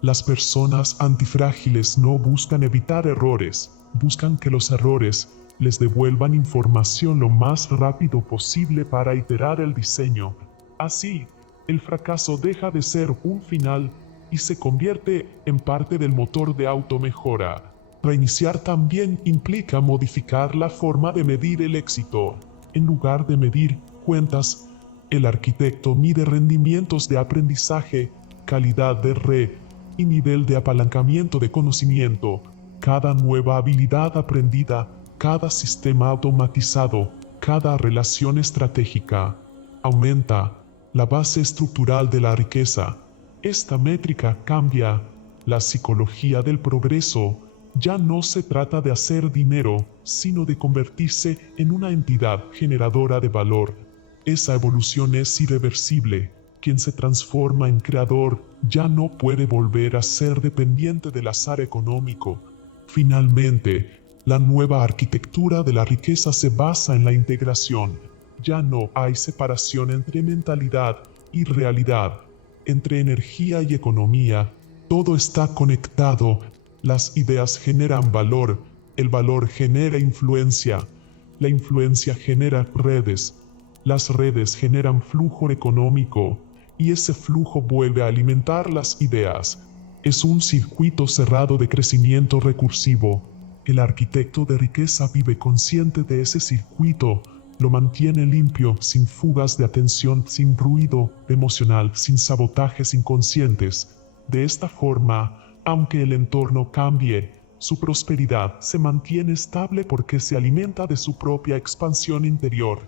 las personas antifrágiles no buscan evitar errores, buscan que los errores les devuelvan información lo más rápido posible para iterar el diseño. Así, el fracaso deja de ser un final y se convierte en parte del motor de automejora. Reiniciar también implica modificar la forma de medir el éxito. En lugar de medir cuentas, el arquitecto mide rendimientos de aprendizaje, calidad de red y nivel de apalancamiento de conocimiento. Cada nueva habilidad aprendida, cada sistema automatizado, cada relación estratégica aumenta la base estructural de la riqueza. Esta métrica cambia la psicología del progreso. Ya no se trata de hacer dinero, sino de convertirse en una entidad generadora de valor. Esa evolución es irreversible. Quien se transforma en creador ya no puede volver a ser dependiente del azar económico. Finalmente, la nueva arquitectura de la riqueza se basa en la integración. Ya no hay separación entre mentalidad y realidad, entre energía y economía. Todo está conectado. Las ideas generan valor, el valor genera influencia, la influencia genera redes, las redes generan flujo económico y ese flujo vuelve a alimentar las ideas. Es un circuito cerrado de crecimiento recursivo. El arquitecto de riqueza vive consciente de ese circuito, lo mantiene limpio, sin fugas de atención, sin ruido emocional, sin sabotajes inconscientes. De esta forma, aunque el entorno cambie, su prosperidad se mantiene estable porque se alimenta de su propia expansión interior.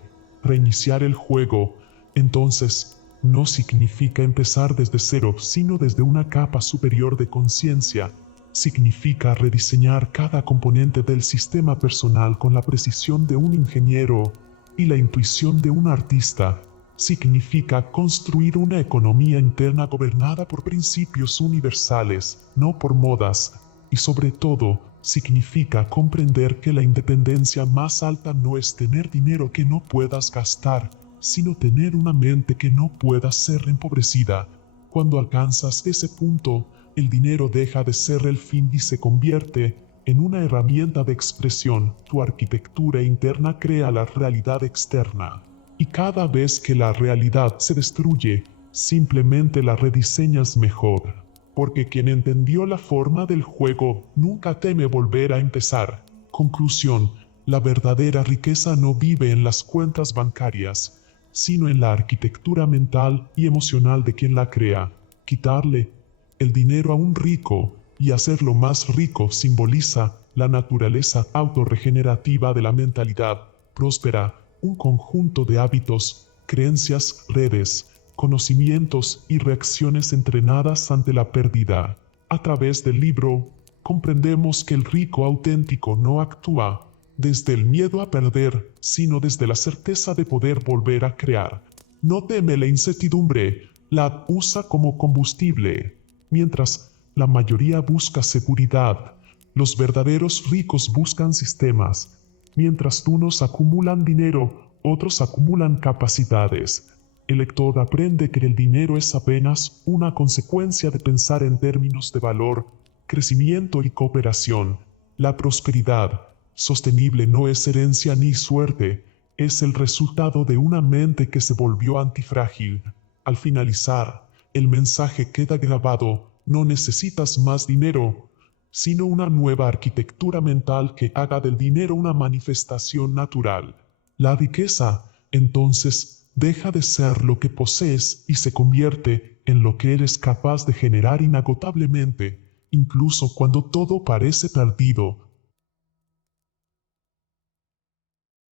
Reiniciar el juego, entonces, no significa empezar desde cero, sino desde una capa superior de conciencia. Significa rediseñar cada componente del sistema personal con la precisión de un ingeniero y la intuición de un artista. Significa construir una economía interna gobernada por principios universales, no por modas, y sobre todo, significa comprender que la independencia más alta no es tener dinero que no puedas gastar, sino tener una mente que no pueda ser empobrecida. Cuando alcanzas ese punto, el dinero deja de ser el fin y se convierte en una herramienta de expresión. Tu arquitectura interna crea la realidad externa. Y cada vez que la realidad se destruye, simplemente la rediseñas mejor. Porque quien entendió la forma del juego nunca teme volver a empezar. Conclusión: la verdadera riqueza no vive en las cuentas bancarias, sino en la arquitectura mental y emocional de quien la crea. Quitarle el dinero a un rico y hacerlo más rico simboliza la naturaleza autorregenerativa de la mentalidad próspera, un conjunto de hábitos, creencias, redes, conocimientos y reacciones entrenadas ante la pérdida. A través del libro, comprendemos que el rico auténtico no actúa desde el miedo a perder, sino desde la certeza de poder volver a crear. No teme la incertidumbre, la usa como combustible. Mientras la mayoría busca seguridad, los verdaderos ricos buscan sistemas. Mientras unos acumulan dinero, otros acumulan capacidades. El lector aprende que el dinero es apenas una consecuencia de pensar en términos de valor, crecimiento y cooperación. La prosperidad sostenible no es herencia ni suerte, es el resultado de una mente que se volvió antifrágil. Al finalizar, el mensaje queda grabado: no necesitas más dinero, sino una nueva arquitectura mental que haga del dinero una manifestación natural. La riqueza, entonces, deja de ser lo que posees y se convierte en lo que eres capaz de generar inagotablemente. Incluso cuando todo parece perdido,